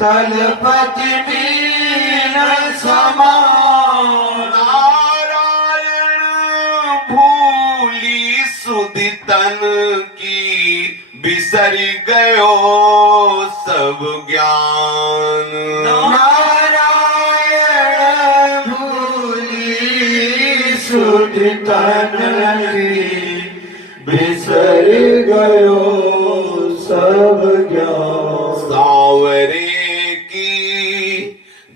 तलपति मीन समान, नारायण भूली सुधि तन की बिसर गयो सब ज्ञान। नारायण भूली सुध तन की बिसर गयो सब ज्ञान, सांवरे की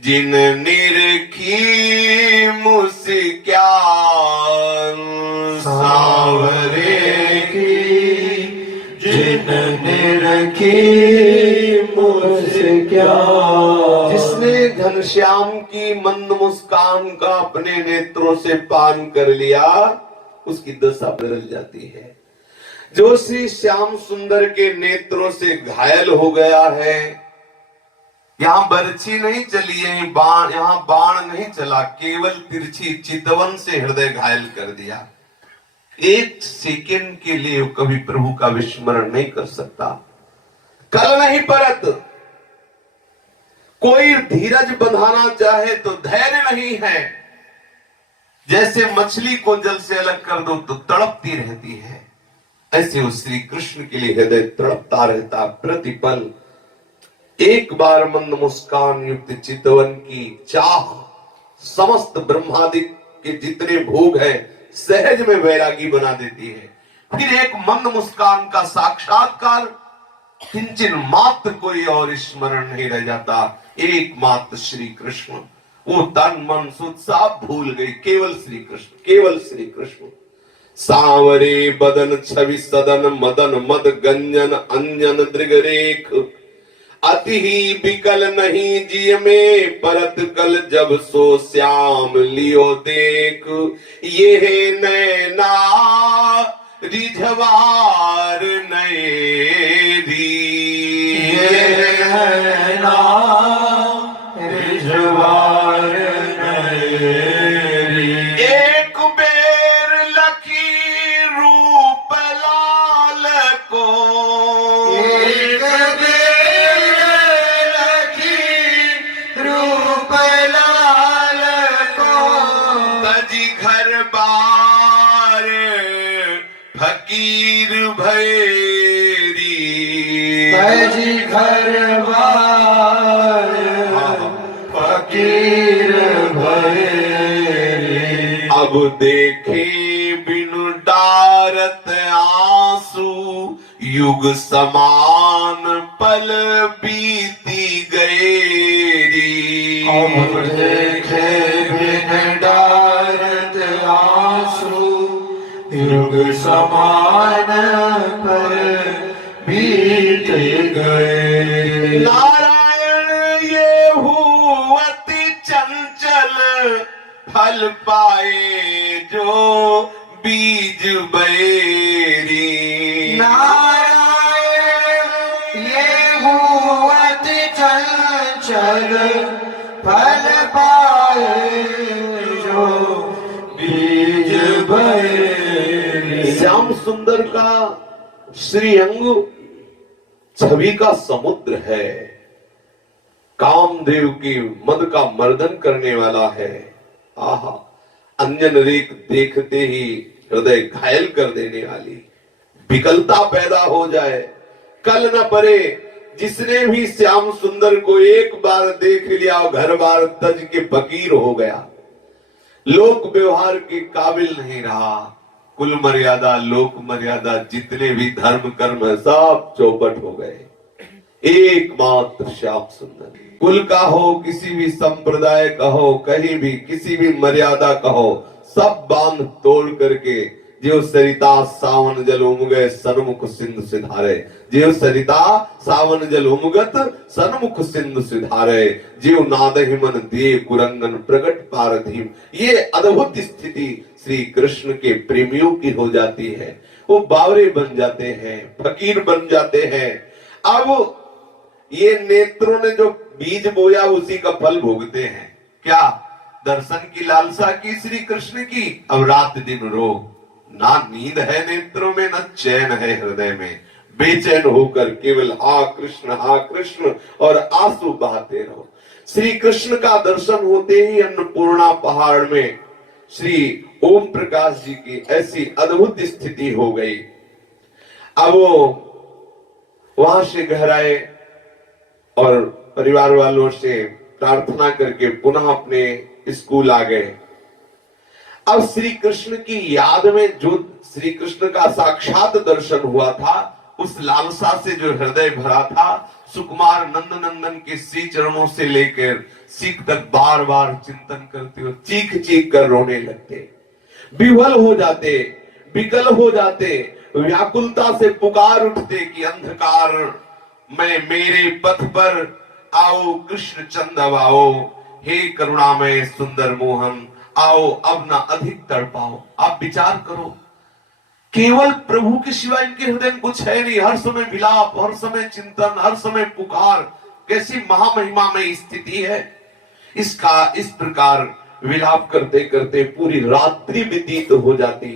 जिन निरखी मुस्कान, सांवरे की जिन निरखी मुस्कान, जिसने घनश्याम की मंद मुस्कान का अपने नेत्रों से पान कर लिया उसकी दशा बदल जाती है। जो श्री श्याम सुंदर के नेत्रों से घायल हो गया है, यहाँ बरछी नहीं चली है, यहाँ बाण नहीं चला, केवल तिरछी चितवन से हृदय घायल कर दिया। एक सेकंड के लिए वो कभी प्रभु का विस्मरण नहीं कर सकता। कल नहीं परत, कोई धीरज बंधाना चाहे तो धैर्य नहीं है। जैसे मछली को जल से अलग कर दो तो तड़पती रहती है, ऐसे वो श्री कृष्ण के लिए हृदय तड़पता रहता प्रतिपल। एक बार मंद मुस्कान युक्त चितवन की चाह समस्त ब्रह्मादिक के जितने भोग है सहज में वैरागी बना देती है। फिर एक मंद मुस्कान का साक्षात्कार, किंचन मात्र कोई और स्मरण नहीं रह जाता, एकमात्र श्री कृष्ण। वो तन मन सुध सब भूल गई, केवल श्री कृष्ण, केवल श्री कृष्ण। सांवरे बदन छवि सदन मदन मद गंजन अंजन दृगरेख, अति ही बिकल नहीं जिय में परत कल जब सो श्याम लियो देख। ये नैना रिझवार नैरी, ये नैना रिझवार नैरी, एक बेर लखी रूप लाल को, एक बेर लखी रूप लाल को, तजी घर बार फकीर भैरी। तजी घर बार फकीर भैरी, अब देखे बिनु डारत आंसू युग समान पल बीती गएरी। अब देखे बिन डारत आंसू युग समान पर बीत गए। नारायण ये हुअति चंचल फल पाए जो बीज बैरी। नारायण ये हुअत चंचल फल पाए जो बीज बैरी। श्याम सुंदर का श्रीअंग छवि का समुद्र है, कामदेव की मद का मर्दन करने वाला है। आहा, अंजन रेख देखते ही हृदय घायल कर देने वाली विकलता पैदा हो जाए। कल न परे जिसने भी श्याम सुंदर को एक बार देख लिया और घर बार तज के फकीर हो गया, लोक व्यवहार के काबिल नहीं रहा। कुल मर्यादा लोक मर्यादा जितने भी धर्म कर्म है सब चौपट हो गए। एकमात्र श्याम सुंदर, कुल का हो, किसी भी संप्रदाय का हो, कहीं भी किसी भी मर्यादा का हो, सब बांध तोड़ करके जो सरिता सावन जल उमगे सन्मुख सिंधु सिधारे, जो सरिता सावन जल उमगत सन्मुख सिंधु सिधारे, जीव नाद हिमन दिए कुरंगन प्रगट पारधीम। ये अद्भुत स्थिति श्री कृष्ण के प्रेमियों की हो जाती है। वो बावरे बन जाते हैं, फकीर बन जाते हैं। अब ये नेत्रों ने जो बीज बोया उसी का फल भोगते हैं। क्या दर्शन की लालसा की श्री कृष्ण की, अब रात दिन रो, ना नींद है नेत्रों में, न चैन है हृदय में, बेचैन होकर केवल हा कृष्ण और आंसू बहाते रहो। श्री कृष्ण का दर्शन होते ही अन्नपूर्णा पहाड़ में श्री ओम प्रकाश जी की ऐसी अद्भुत स्थिति हो गई। अब वो वहां से घर आए और परिवार वालों से प्रार्थना करके पुनः अपने स्कूल आ गए। अब श्री कृष्ण की याद में जो श्री कृष्ण का साक्षात दर्शन हुआ था, उस लालसा से जो हृदय भरा था, सुकुमार नंद नंदन के श्री चरणों से लेकर सीख तक बार बार चिंतन करते हो, चीख चीख कर रोने लगते, विह्वल हो जाते, विकल हो जाते, व्याकुलता से पुकार उठते कि अंधकार में मेरे पथ पर आओ कृष्ण चंद आओ, हे करुणामय सुंदर मोहन आओ, अब ना अधिक तड़पाओ। आप विचार करो, केवल प्रभु के सिवा इनके हृदय में कुछ है नहीं। हर समय विलाप, हर समय चिंतन, हर समय पुकार, कैसी महामहिमा में स्थिति है। इस प्रकार विलाप करते करते पूरी रात्रि व्यतीत हो जाती।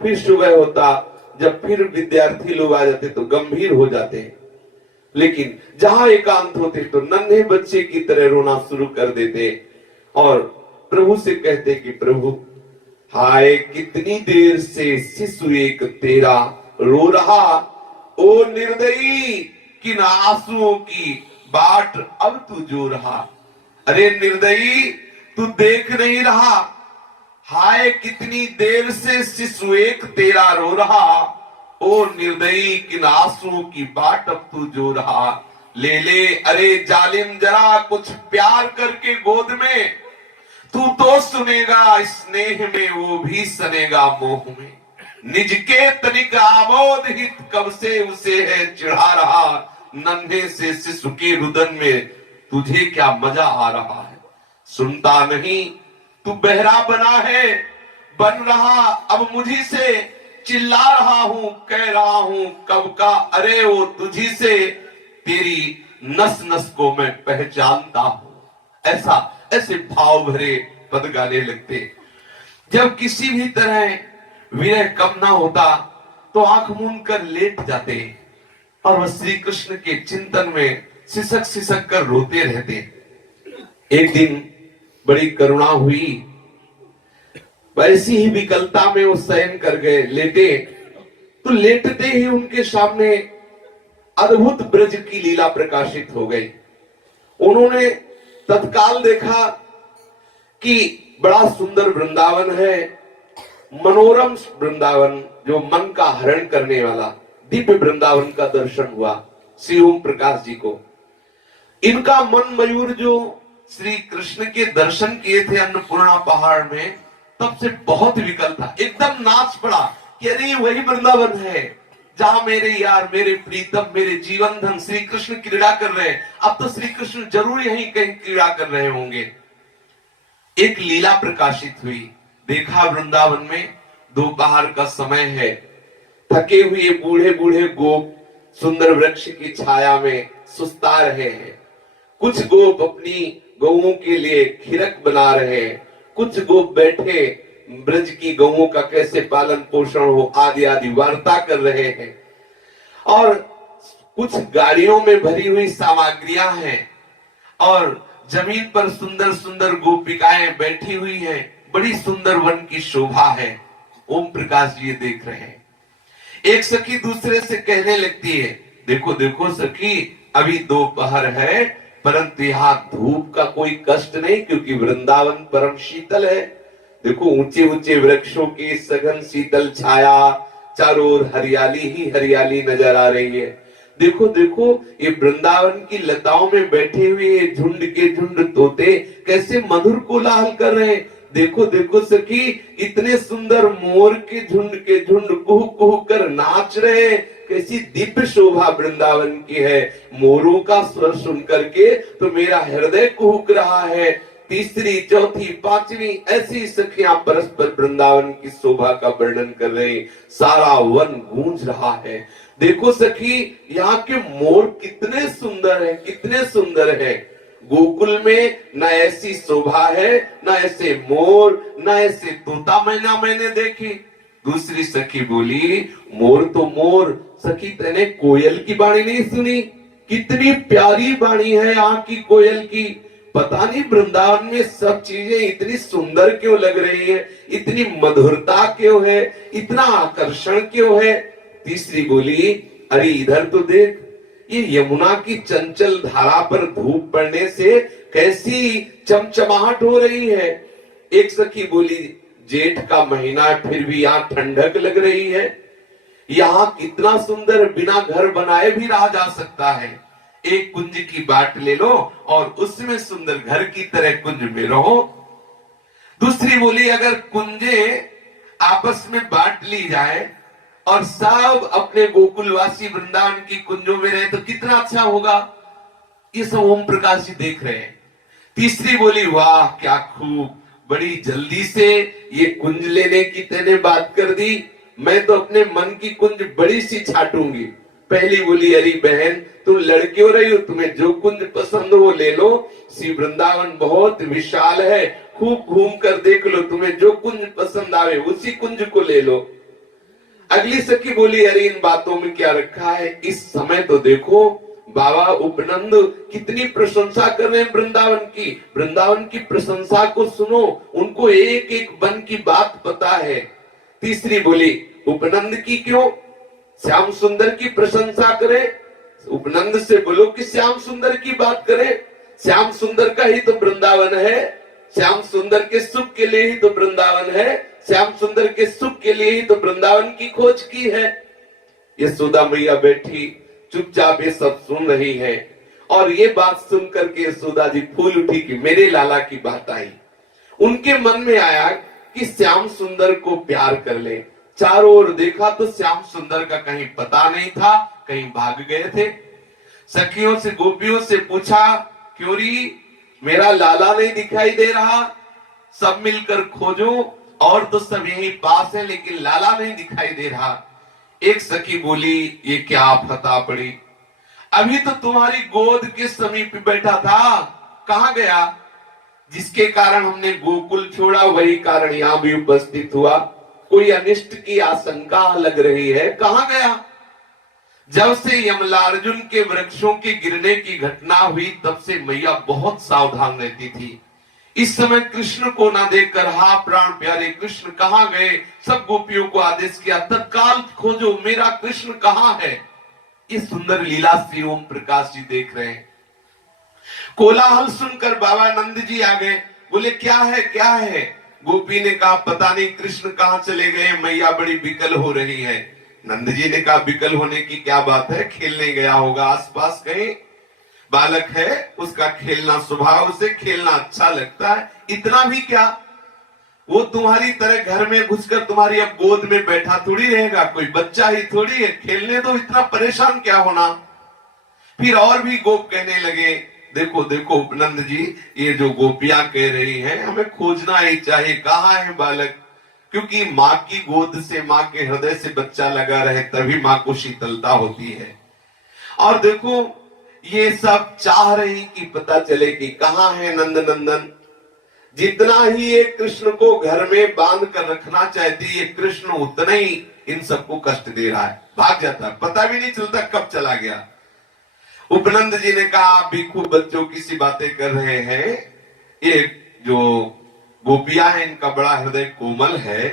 फिर सुबह होता, जब फिर विद्यार्थी लोग आ जाते तो गंभीर हो जाते, लेकिन जहां एकांत होते तो नन्हे बच्चे की तरह रोना शुरू कर देते और प्रभु से कहते कि प्रभु हाय कितनी देर से शिशु एक तेरा रो रहा, ओ निर्दयी किन आंसुओं की बाट अब तू जो रहा। अरे निर्दयी तू देख नहीं रहा, हाय कितनी देर से शिशु एक तेरा रो रहा, ओ निर्दयी किन आंसुओं की बाट अब तू जो रहा। ले ले अरे जालिम जरा कुछ प्यार करके गोद में, तू तो सुनेगा स्नेह में वो भी सनेगा मोह में। निज के तनिक आमोद हित कब से उसे है चिढ़ा रहा, नन्हे से शिशु के रुदन में तुझे क्या मजा आ रहा है। सुनता नहीं तू बहरा बना है, बन रहा अब मुझी से, चिल्ला रहा हूं कह रहा हूं कब का, अरे वो तुझी से तेरी नस नस को मैं पहचानता हूं। ऐसे भाव भरे पद गाने लगते। जब किसी भी तरह विरह कम ना होता तो आंख मूंद कर लेट जाते और वह श्री कृष्ण के चिंतन में सिसक सिसक कर रोते रहते। एक दिन बड़ी करुणा हुई, वैसी ही विकलता में वो शयन कर गए, लेटे तो लेटते ही उनके सामने अद्भुत ब्रज की लीला प्रकाशित हो गई। उन्होंने तत्काल देखा कि बड़ा सुंदर वृंदावन है, मनोरम वृंदावन, जो मन का हरण करने वाला दिव्य वृंदावन का दर्शन हुआ श्री ओम प्रकाश जी को। इनका मन मयूर जो श्री कृष्ण के दर्शन किए थे अन्नपूर्णा पहाड़ में, तब से बहुत विकल था, एकदम नाच पड़ा कि अरे वही वृंदावन है जहां मेरे यार, मेरे प्रीतम, मेरे जीवन धन श्री कृष्ण क्रीड़ा कर रहे हैं। अब तो श्री कृष्ण जरूर यहीं कहीं क्रीड़ा कर रहे होंगे। एक लीला प्रकाशित हुई, देखा वृंदावन में दोपहर का समय है, थके हुए बूढ़े बूढ़े गोप सुंदर वृक्ष की छाया में सुस्ता रहे हैं। कुछ गोप अपनी गौओं के लिए खिरक बना रहे हैं, कुछ गोप बैठे ब्रज की गौओं का कैसे पालन पोषण हो आदि आदि वार्ता कर रहे हैं। और कुछ गाड़ियों में भरी हुई सामग्रियां हैं और जमीन पर सुंदर सुंदर गोपिकाएं बैठी हुई हैं, बड़ी सुंदर वन की शोभा है। ओम प्रकाश जी ये देख रहे हैं। एक सखी दूसरे से कहने लगती है, देखो देखो सखी, अभी दोपहर है, परंतु यहाँ धूप का कोई कष्ट नहीं, क्योंकि वृंदावन परम शीतल है। देखो ऊंचे ऊंचे वृक्षों की सघन शीतल छाया, चारों ओर हरियाली ही हरियाली नजर आ रही है। देखो देखो ये वृंदावन की लताओं में बैठे हुए झुंड के झुंड तोते कैसे मधुर कोलाहल कर रहे हैं। देखो देखो सखी, इतने सुंदर मोर के झुंड कुहू कुहू कर नाच रहे हैं। कैसी दिव्य शोभा वृंदावन की है। मोरों का स्वर सुन करके तो मेरा हृदय कुहुक रहा है। तीसरी, चौथी, पांचवी ऐसी सखियां परस्पर वृंदावन की शोभा का वर्णन कर रही। सारा वन गूंज रहा है। देखो सखी, यहाँ के मोर कितने सुंदर है, कितने सुंदर है। गोकुल में न ऐसी शोभा है, न ऐसे मोर, न ऐसे तोता मैना मैंने देखी। दूसरी सखी बोली, मोर तो मोर, सखी तेने कोयल की वाणी नहीं सुनी? कितनी प्यारी वाणी है यहाँ की कोयल की। पता नहीं वृंदावन में सब चीजें इतनी सुंदर क्यों लग रही है, इतनी मधुरता क्यों है, इतना आकर्षण क्यों है। तीसरी बोली, अरे इधर तो देख, ये यमुना की चंचल धारा पर धूप पड़ने से कैसी चमचमाहट हो रही है। एक सखी बोली, जेठ का महीना फिर भी यहाँ ठंडक लग रही है। यहाँ कितना सुंदर, बिना घर बनाए भी रहा जा सकता है। एक कुंज की बाट ले लो और उसमें सुंदर घर की तरह कुंज में रहो। दूसरी बोली, अगर कुंजे आपस में बांट ली जाए और सब अपने गोकुलवासी वृंदावन की कुंजों में रहे तो कितना अच्छा होगा। ये सब ओम प्रकाश जी देख रहे हैं। तीसरी बोली, वाह क्या खूब, बड़ी जल्दी से ये कुंज लेने की तेने बात कर दी। मैं तो अपने मन की कुंज बड़ी सी छाटूंगी। पहली बोली, अरे बहन तुम लड़के हो रही हो, तुम्हें जो कुंज पसंद हो ले लो। श्री वृंदावन बहुत विशाल है, खूब घूम कर देख लो, तुम्हें जो कुंज पसंद आवे उसी कुंज को ले लो। अगली सखी बोली, अरे इन बातों में क्या रखा है, इस समय तो देखो बाबा उपनंद कितनी प्रशंसा कर रहे हैं वृंदावन की प्रशंसा को सुनो, उनको एक एक वन की बात पता है। तीसरी बोली, उपनंद की क्यों, श्याम सुंदर की प्रशंसा करे। उपनंद से बोलो कि श्याम सुंदर की बात करे। श्याम सुंदर का ही तो वृंदावन है, श्याम सुंदर के सुख के लिए ही तो वृंदावन है, श्याम सुंदर के सुख के लिए ही तो वृंदावन की खोज की है। यशोदा मैया बैठी चुपचाप ये सब सुन रही है और ये बात सुन करके यशोदा जी फूल उठी कि मेरे लाला की बात आई। उनके मन में आया कि श्याम सुंदर को प्यार कर ले। चारों ओर देखा तो श्याम सुंदर का कहीं पता नहीं था, कहीं भाग गए थे। सखियों से, गोपियों से पूछा, क्यों री मेरा लाला नहीं दिखाई दे रहा, सब मिलकर खोजो, और तो सब यहीं पास है लेकिन लाला नहीं दिखाई दे रहा। एक सखी बोली, ये क्या फता पड़ी, अभी तो तुम्हारी गोद के समीप बैठा था, कहां गया? जिसके कारण हमने गोकुल छोड़ा वही कारण यहां भी उपस्थित हुआ। कोई अनिष्ट की आशंका लग रही है, कहां गया? जब से यमलार्जुन के वृक्षों के गिरने की घटना हुई तब से मैया बहुत सावधान रहती थी। इस समय कृष्ण को ना देखकर, हा प्राण प्यारे कृष्ण कहां गए? सब गोपियों को आदेश किया, तत्काल खोजो, मेरा कृष्ण कहां है? ये सुंदर लीला श्री ओम प्रकाश जी देख रहे हैं। कोलाहल सुनकर बाबा नंद जी आ गए, बोले क्या है क्या है? गोपी ने कहा, पता नहीं कृष्ण कहां चले गए, मैया बड़ी विकल हो रही है। नंद जी ने कहा, विकल होने की क्या बात है, खेलने गया होगा आसपास कहीं, बालक है उसका खेलना स्वभाव से खेलना अच्छा लगता है, इतना भी क्या, वो तुम्हारी तरह घर में घुसकर तुम्हारी अब गोद में बैठा थोड़ी रहेगा, कोई बच्चा ही थोड़ी है, खेलने दो, इतना परेशान क्या होना। फिर और भी गोप कहने लगे, देखो देखो उपनंद जी, ये जो गोपियां कह रही हैं हमें खोजना ही चाहिए, कहाँ है बालक, क्योंकि माँ की गोद से, माँ के हृदय से बच्चा लगा रहे तभी माँ को शीतलता होती है। और देखो ये सब चाह रही कि पता चले कि कहाँ है नंद नंदन। जितना ही ये कृष्ण को घर में बांध कर रखना चाहती, ये कृष्ण उतना ही इन सबको कष्ट दे रहा है, भाग जाता है, पता भी नहीं चलता कब चला गया। उपनंद जी ने कहा, आप भी खूब बच्चों की सी बातें कर रहे हैं, ये जो गोपियां हैं, इनका बड़ा हृदय कोमल है,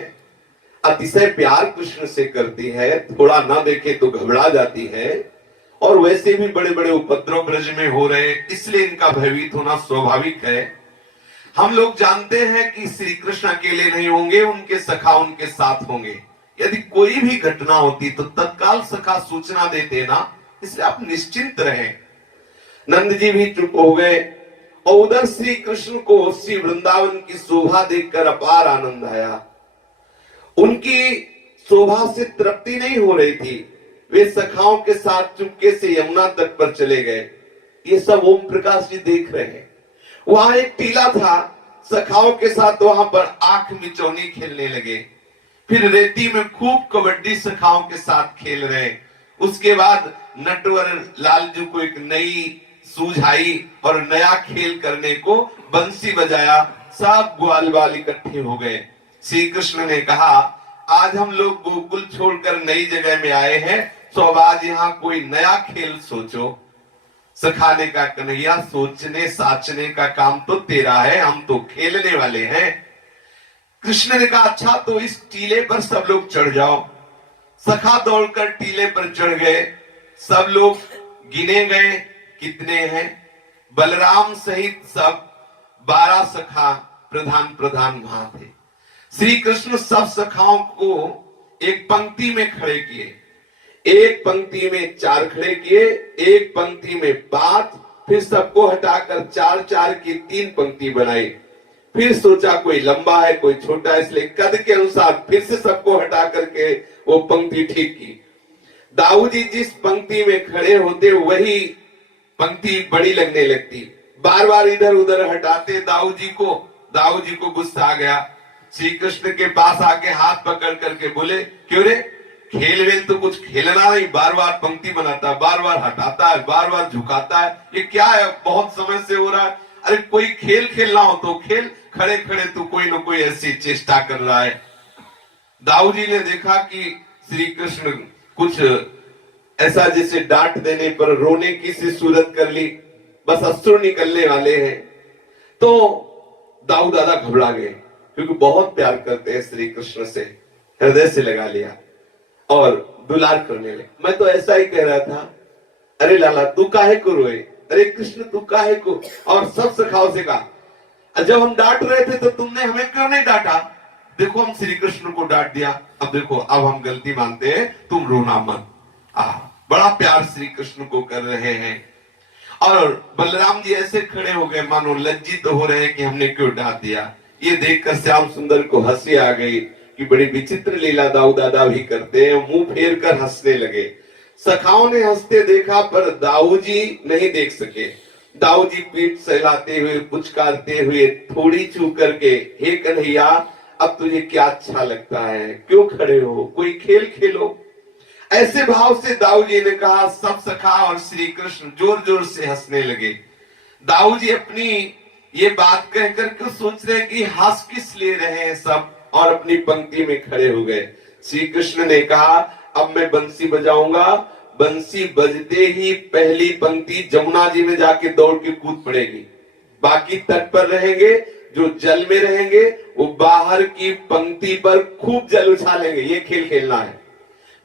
अतिशय प्यार कृष्ण से करती है, थोड़ा ना देखे तो घबरा जाती है, और वैसे भी बड़े बड़े उपद्रव ब्रज में हो रहे, इसलिए इनका भयभीत होना स्वाभाविक है। हम लोग जानते हैं कि श्री कृष्ण अकेले नहीं होंगे, उनके सखा उनके साथ होंगे। यदि कोई भी घटना होती तो तत्काल सखा सूचना देते ना, इसलिए आप निश्चिंत रहें। नंद जी भी चुप हो गए, और उधर श्री कृष्ण को श्री वृंदावन की शोभा देखकर अपार आनंद आया। उनकी शोभा से तृप्ति नहीं हो रही थी, वे सखाओं के साथ चुपके से यमुना तट पर चले गए। ये सब ओम प्रकाश जी देख रहे हैं। वहां एक टीला था, सखाओं के साथ वहां पर आंख मिचौनी खेलने लगे, फिर रेती में खूब कबड्डी सखाओं के साथ खेल रहे। उसके बाद नटवर लालजू को एक नई सूझ आई और नया खेल करने को बंसी बजाया, सब ग्वाल बाल इकट्ठे हो गए। श्री कृष्ण ने कहा, आज हम लोग गोकुल छोड़कर नई जगह में आए हैं, तो अब आज यहाँ कोई नया खेल सोचो। सखा ने कहा, कन्हैया सोचने साचने का काम तो तेरा है, हम तो खेलने वाले हैं। कृष्ण ने कहा, अच्छा तो इस टीले पर सब लोग चढ़ जाओ। सखा दौड़कर टीले पर चढ़ गए। सब लोग गिने गए, कितने हैं? बलराम सहित सब 12 सखा प्रधान वहां थे। श्री कृष्ण सब सखाओं को एक पंक्ति में खड़े किए, एक पंक्ति में 4 खड़े किए, एक पंक्ति में 5, फिर सबको हटाकर 4 की 3 पंक्ति बनाई। फिर सोचा कोई लंबा है कोई छोटा है, इसलिए कद के अनुसार फिर से सबको हटा करके वो पंक्ति ठीक की। दाऊ जी जिस पंक्ति में खड़े होते वही पंक्ति बड़ी लगने लगती, बार बार इधर उधर हटाते दाऊ जी को गुस्सा आ गया। श्री कृष्ण के पास आके हाथ पकड़ करके बोले, क्यों रे, खेल वेल तो कुछ खेलना नहीं, बार बार पंक्ति बनाता है, बार बार हटाता है, बार बार झुकाता है, ये क्या है, बहुत समय से हो रहा है। अरे कोई खेल खेलना हो तो खेल, खड़े खड़े तो कोई ना कोई ऐसी चेष्टा कर रहा है। दाऊ जी ने देखा कि श्री कृष्ण कुछ ऐसा जैसे डांट देने पर रोने की सी सूरत कर ली, बस अश्रु निकलने वाले हैं, तो दाऊ दादा घबरा गए, क्योंकि बहुत प्यार करते हैं श्री कृष्ण से, हृदय से लगा लिया और दुलार करने लगे। मैं तो ऐसा ही कह रहा था, अरे लाला तू काहे को रोए, अरे कृष्ण तू काहे को, और सब सखाओं से कहा, जब हम डांट रहे थे तो तुमने हमें क्यों नहीं डांटा, देखो हम श्री कृष्ण को डांट दिया, अब देखो अब हम गलती मानते हैं, तुम रोना मत। बड़ा प्यार श्री कृष्ण को कर रहे हैं। और बलराम जी ऐसे खड़े हो गए मानो लज्जित हो रहे हैं कि हमने क्यों डांट दिया। ये देखकर श्याम सुंदर को हंसी आ गई कि बड़ी विचित्र लीला दाऊ दादा भी करते हैं, मुंह फेर कर हंसने लगे। सखाओं ने हंसते देखा पर दाऊ जी नहीं देख सके। दाऊ जी पीठ सहलाते हुए पुचकारते हुए थोड़ी छू करके, हे कन्हैया अब तुझे क्या अच्छा लगता है, क्यों खड़े हो, कोई खेल खेलो। ऐसे भाव से दाऊ जी ने कहा। सब सखा और श्री कृष्ण जोर जोर से हंसने लगे। दाऊ जी अपनी ये बात कहकर क्यों सोच रहे कि हंस किस ले रहे हैं सब, और अपनी पंक्ति में खड़े हो गए। श्री कृष्ण ने कहा, अब मैं बंसी बजाऊंगा, बंसी बजते ही पहली पंक्ति जमुना जी में जाके दौड़ के कूद पड़ेगी, बाकी तट पर रहेंगे, जो जल में रहेंगे वो बाहर की पंक्ति पर खूब जल उछालेंगे। ये खेल खेलना है।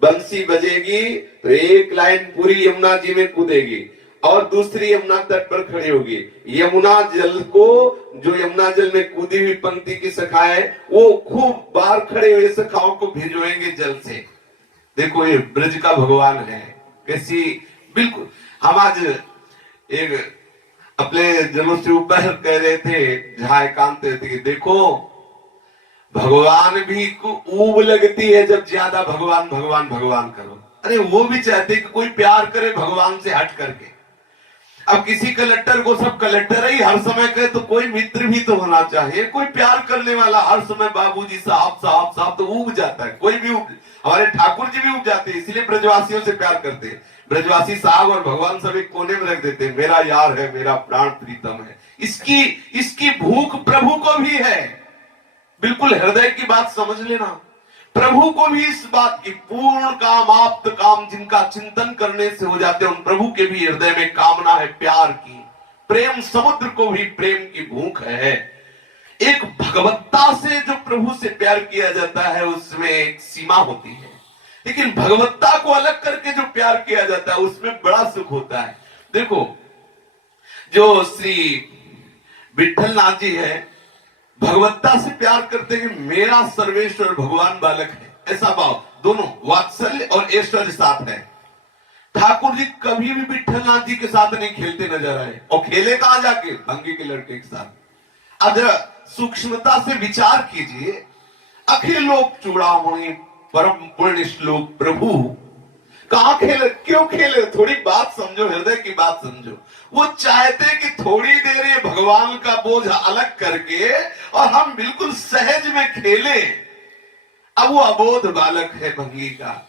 बंसी बजेगी तो एक लाइन पूरी यमुना जी में कूदेगी और दूसरी यमुना तट पर खड़ी होगी। यमुना जल को, जो यमुना जल में कूदी हुई पंक्ति की सखाएं, वो खूब बाहर खड़े हुए सखाओं को भिजवाएंगे जल से। देखो ये ब्रज का भगवान है, कैसी बिल्कुल। हम आज एक अपने जनों से ऊपर कह रहे थे, जहां एकांत थे कि देखो भगवान भी को ऊब लगती है जब ज्यादा भगवान भगवान भगवान करो। अरे वो भी चाहते कि कोई प्यार करे भगवान से हट करके। अब किसी कलेक्टर को सब कलेक्टर ही हर समय कहे तो कोई मित्र भी तो होना चाहिए, कोई प्यार करने वाला हर समय बाबूजी साहब साहब साहब, तो ऊब जाता है। कोई भी हमारे ठाकुर जी भी ऊब जाते हैं, इसलिए ब्रजवासियों से प्यार करते हैं। ब्रजवासी साहब और भगवान सब एक कोने में रख देते हैं, मेरा यार है, मेरा प्राण प्रीतम है। इसकी भूख प्रभु को भी है। बिल्कुल हृदय की बात समझ लेना। प्रभु को भी इस बात की, पूर्ण काम आप्त काम जिनका चिंतन करने से हो जाते हैं, उन प्रभु के भी हृदय में कामना है प्यार की। प्रेम समुद्र को भी प्रेम की भूख है। एक भगवत्ता से जो प्रभु से प्यार किया जाता है उसमें एक सीमा होती है, लेकिन भगवत्ता को अलग करके जो प्यार किया जाता है उसमें बड़ा सुख होता है। देखो, जो श्री विठल नाथ जी है, भगवत्ता से प्यार करते हैं, मेरा सर्वेश्वर भगवान बालक है, ऐसा भाव, दोनों वात्सल्य और ऐश्वर्य साथ है। ठाकुर जी कभी भी विठल नाथ जी के साथ नहीं खेलते नजर आए, और खेले कहां जाके? भंगी के लड़के के साथ। अब जरा सूक्ष्मता से विचार कीजिए, अखिल लोक चूड़ामणि परम पुण्य श्लोक प्रभु कहां खेले, क्यों खेले? थोड़ी बात समझो, हृदय की बात समझो। वो चाहते कि थोड़ी देर ये भगवान का बोझ अलग करके और हम बिल्कुल सहज में खेले। अब वो अबोध बालक है भंगी का,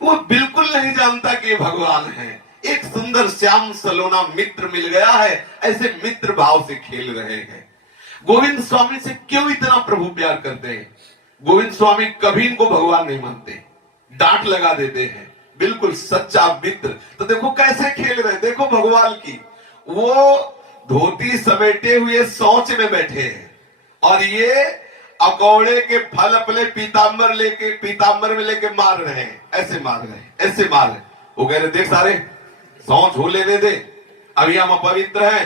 वो बिल्कुल नहीं जानता कि ये भगवान है। एक सुंदर श्याम सलोना मित्र मिल गया है, ऐसे मित्र भाव से खेल रहे हैं। गोविंद स्वामी से क्यों इतना प्रभु प्यार करते हैं? गोविंद स्वामी कभी इनको भगवान नहीं मानते, डांट लगा देते हैं, बिल्कुल सच्चा मित्र। तो देखो कैसे खेल रहे, देखो भगवान की, वो धोती समेटे हुए शौच में बैठे हैं और ये अकौड़े के फल अपने पीताम्बर में लेके मार रहे हैं, ऐसे मार रहे हैं, ऐसे मार रहे हैं। वो कह रहे देख सारे शौच हो लेने दे, अभी हम अपवित्र हैं,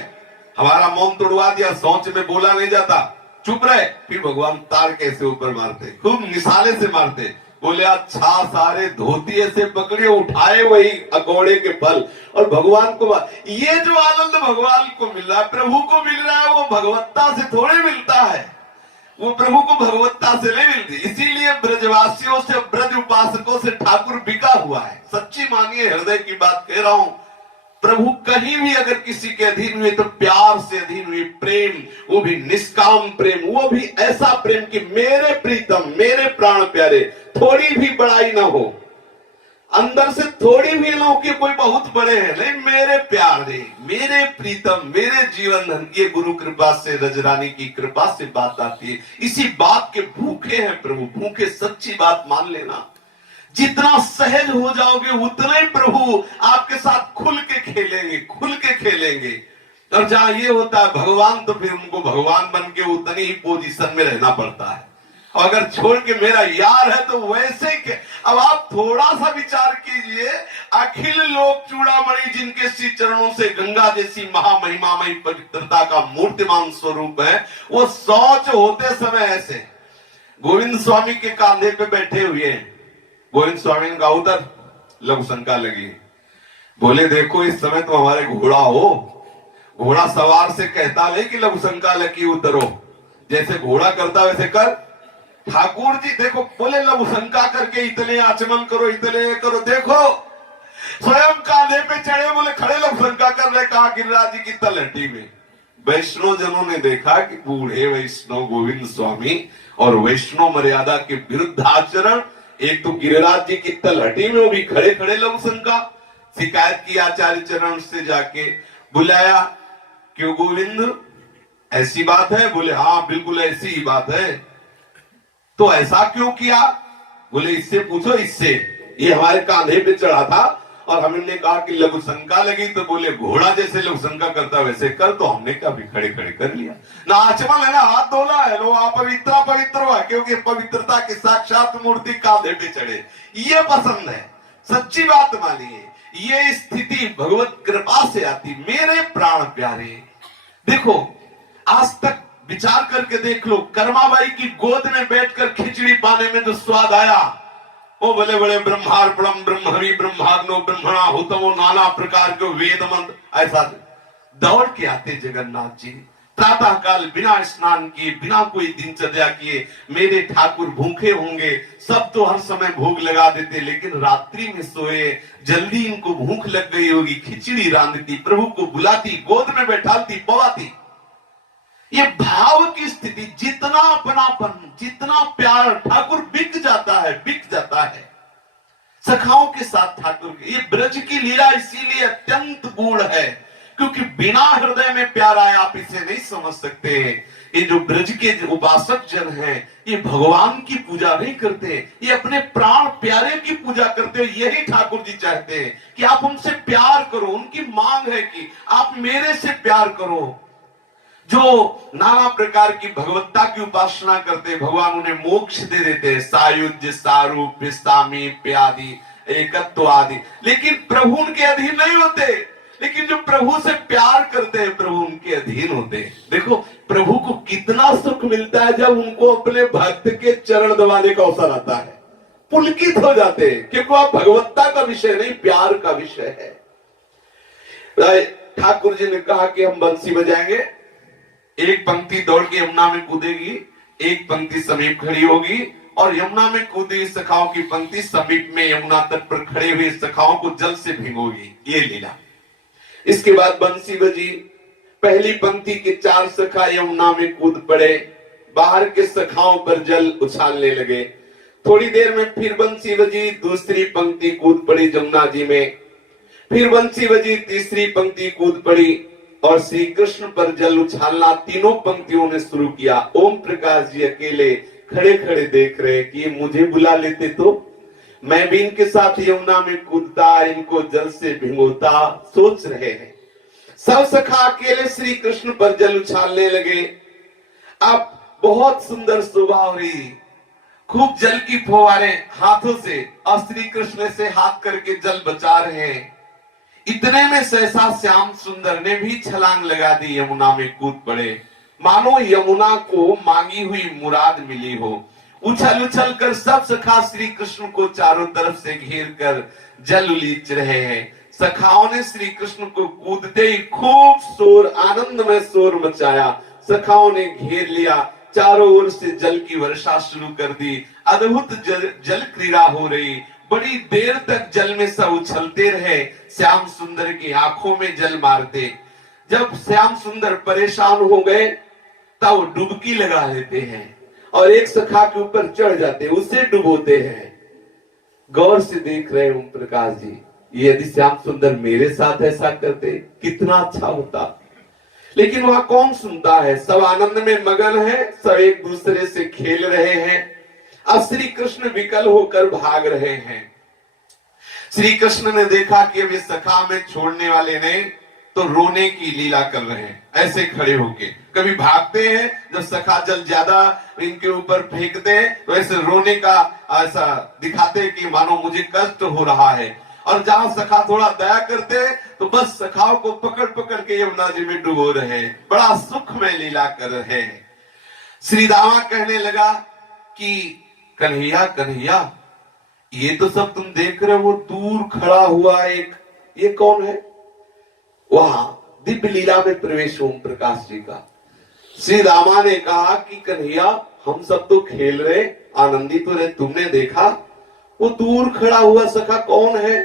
हमारा मौन तोड़वा दिया, शौच में बोला नहीं जाता, चुप रहे। फिर भगवान तार कैसे ऊपर मारते, खूब निशाने से मारते। बोले अच्छा, सारे धोती ऐसे पकड़े, उठाए वही अकौड़े के फल और भगवान को। ये जो आनंद भगवान को मिल रहा है, प्रभु को मिल रहा है, वो भगवत्ता से थोड़े मिलता है, वो प्रभु को भगवत्ता से नहीं मिलती। इसीलिए ब्रजवासियों से, ब्रज उपासकों से ठाकुर बिका हुआ है। सच्ची मानिए, हृदय की बात कह रहा हूं, प्रभु कहीं भी अगर किसी के अधीन हुए तो प्यार से अधीन हुए, प्रेम, वो भी निष्काम प्रेम, वो भी ऐसा प्रेम कि मेरे प्रीतम, मेरे प्राण प्यारे, थोड़ी भी बड़ाई ना हो, अंदर से थोड़ी भी ना हो कि कोई बहुत बड़े हैं, नहीं, मेरे प्यारे, मेरे प्रीतम, मेरे जीवन धन। ये गुरु कृपा से, रजरानी की कृपा से बात आती है। इसी बात के भूखे हैं प्रभु, भूखे, सच्ची बात मान लेना। जितना सहज हो जाओगे उतना ही प्रभु आपके साथ खुल के खेलेंगे, खुल के खेलेंगे। और जहां ये होता है भगवान, तो फिर उनको भगवान बन के उतनी ही पोजीशन में रहना पड़ता है। और अगर छोड़ के मेरा यार है तो वैसे ही। अब आप थोड़ा सा विचार कीजिए, अखिल लोक चूड़ामणि जिनके श्री चरणों से गंगा जैसी महामहिमामयी पवित्रता का मूर्तिमान स्वरूप है, वो शौच होते समय ऐसे गोविंद स्वामी के कांधे पे बैठे हुए हैं। गोविंद स्वामी ने कहा उधर, लघु शंका लगी। बोले देखो इस समय तो हमारे घोड़ा हो, घोड़ा सवार से कहता नहीं कि लघु शंका लगी उतरो, जैसे घोड़ा करता वैसे कर। ठाकुर जी देखो, बोले लघु शंका करके इतने आचमन करो, इतने करो, देखो स्वयं कांधे पे चढ़े, बोले खड़े लघु शंका कर रहे। कहा गिरिराज जी की तलहटी में। वैष्णव जनों ने देखा कि बूढ़े वैष्णव गोविंद स्वामी और वैष्णव मर्यादा के विरुद्ध आचरण। एक तो गिरिराज जी की तलहटी में, वो भी खड़े खड़े लघु शंका। शिकायत की आचार्य चरण से जाके, बुलाया, क्यों गोविंद ऐसी बात है? बोले हाँ बिल्कुल ऐसी ही बात है। तो ऐसा क्यों किया? बोले इससे पूछो, इससे, ये हमारे कांधे पे चढ़ा था और हमने कहा कि लघु शंका लगी, तो बोले घोड़ा जैसे लघु शंका करता वैसे कर, तो हमने क्या भी खड़े खड़े कर लिया ना। आचमन है ना, हाथ धोला है, लो अपवित्र पवित्र हुआ, क्योंकि पवित्रता की साक्षात मूर्ति कांधे पे चढ़े। ये पसंद है, सच्ची बात मानिए। ये स्थिति भगवत कृपा से आती। मेरे प्राण प्यारे, देखो आज तक विचार करके देख लो, कर्माबाई की गोद में बैठकर खिचड़ी पाने में जो स्वाद आया, वो बड़े बड़े ब्रह्मार्पणम ब्रह्मणि ब्रह्माग्नो ब्रह्मणा हुतमो नाना प्रकार के वेद मंत्र ऐसा दौड़ के आते जगन्नाथ जी। प्रातः काल बिना स्नान किए, बिना कोई दिनचर्या किए मेरे ठाकुर भूखे होंगे। सब तो हर समय भोग लगा देते, लेकिन रात्रि में सोए, जल्दी इनको भूख लग गई होगी, खिचड़ी रांधती, प्रभु को बुलाती, गोद में बैठाती, पवाती। ये भाव की स्थिति, जितना अपनापन, जितना प्यार, ठाकुर बिक जाता है, बिक जाता है सखाओं के साथ ठाकुर के। ये ब्रज की लीला इसीलिए अत्यंत गूढ़ है, क्योंकि बिना हृदय में प्यार आए आप इसे नहीं समझ सकते। ये जो ब्रज के उपासक जन हैं, ये भगवान की पूजा नहीं करते, ये अपने प्राण प्यारे की पूजा करते हैं। यही ठाकुर जी चाहते हैं कि आप उनसे प्यार करो। उनकी मांग है कि आप मेरे से प्यार करो। जो नाना प्रकार की भगवत्ता की उपासना करते, भगवान उन्हें मोक्ष दे देते, सायुज्य, सारूप, सामीप्य आदि, एकत्व आदि, लेकिन प्रभु उनके अधीन नहीं होते। लेकिन जो प्रभु से प्यार करते हैं, प्रभु उनके अधीन होते हैं। देखो प्रभु को कितना सुख मिलता है जब उनको अपने भक्त के चरण दबाने का अवसर आता है, पुलकित हो जाते हैं, क्योंकि वह भगवत्ता का विषय नहीं, प्यार का विषय है। ठाकुर जी ने कहा कि हम बंसी बजाएंगे, एक पंक्ति दौड़ के यमुना में कूदेगी, एक पंक्ति समीप खड़ी होगी, और यमुना में कूदी सखाओं की पंक्ति समीप में यमुना तट पर खड़े हुए सखाओं को जल से भिगोगी। ये लीला। इसके बाद बंसी बजी, पहली पंक्ति के 4 सखा यमुना में कूद पड़े, बाहर के सखाओं पर जल उछालने लगे। थोड़ी देर में फिर बंसी बजी, दूसरी पंक्ति कूद पड़ी जमुना जी में, फिर बंसी बजी, तीसरी पंक्ति कूद पड़ी और श्री कृष्ण पर जल उछालना तीनों पंक्तियों ने शुरू किया। ओम प्रकाश जी अकेले खड़े खड़े देख रहे कि ये मुझे बुला लेते तो मैं भी इनके साथ यमुना में कूदता, इनको जल से भिगोता, सोच रहे हैं। सब सखा अकेले श्री कृष्ण पर जल उछालने लगे। अब बहुत सुंदर शोभा हो रही, खूब जल की फुहारे हाथों से, और श्री कृष्ण से हाथ करके जल बचा रहे हैं। इतने में सहसा श्याम सुंदर ने भी छलांग लगा दी, यमुना में कूद पड़े, मानो यमुना को मांगी हुई मुराद मिली हो। उछल उछल कर सब सखा श्री कृष्ण को चारों तरफ से घेर कर जल उलीच रहे हैं। सखाओं ने श्री कृष्ण को कूदते ही खूब शोर, आनंद में शोर मचाया। सखाओं ने घेर लिया, चारों ओर से जल की वर्षा शुरू कर दी। अद्भुत जल क्रीड़ा हो रही, बड़ी देर तक जल में सब उछलते रहे। श्याम सुंदर की आंखों में जल मारते। जब श्याम सुंदर परेशान हो गए तब डुबकी लगा लेते हैं और एक सखा के ऊपर चढ़ जाते, उसे डुबोते हैं। गौर से देख रहे ओम प्रकाश जी, यदि श्याम सुंदर मेरे साथ ऐसा करते कितना अच्छा होता। लेकिन वहां कौन सुनता है, सब आनंद में मगन है, सब एक दूसरे से खेल रहे हैं। अब श्री कृष्ण विकल होकर भाग रहे हैं। श्री कृष्ण ने देखा कि अब इस सखा में छोड़ने वाले ने तो रोने की लीला कर रहे हैं, ऐसे खड़े होके। कभी भागते हैं, जब सखा जल ज्यादा इनके ऊपर फेंकते हैं तो ऐसे रोने का ऐसा दिखाते हैं कि मानो मुझे कष्ट हो रहा है। और जहां सखा थोड़ा दया करते हैं तो बस सखाओं को पकड़ पकड़ के यमुना जी में डुबो रहे हैं, बड़ा सुख में लीला कर रहे हैं। श्री दामा कहने लगा कि कन्हैया कन्हैया, ये तो सब तुम देख रहे हो, वो दूर खड़ा हुआ एक, ये कौन है? वहां दिव्य लीला में प्रवेश ओम प्रकाश जी का। श्री रामा ने कहा कि कन्हैया, हम सब तो खेल रहे, आनंदित तो रहे, तुमने देखा वो दूर खड़ा हुआ सखा कौन है?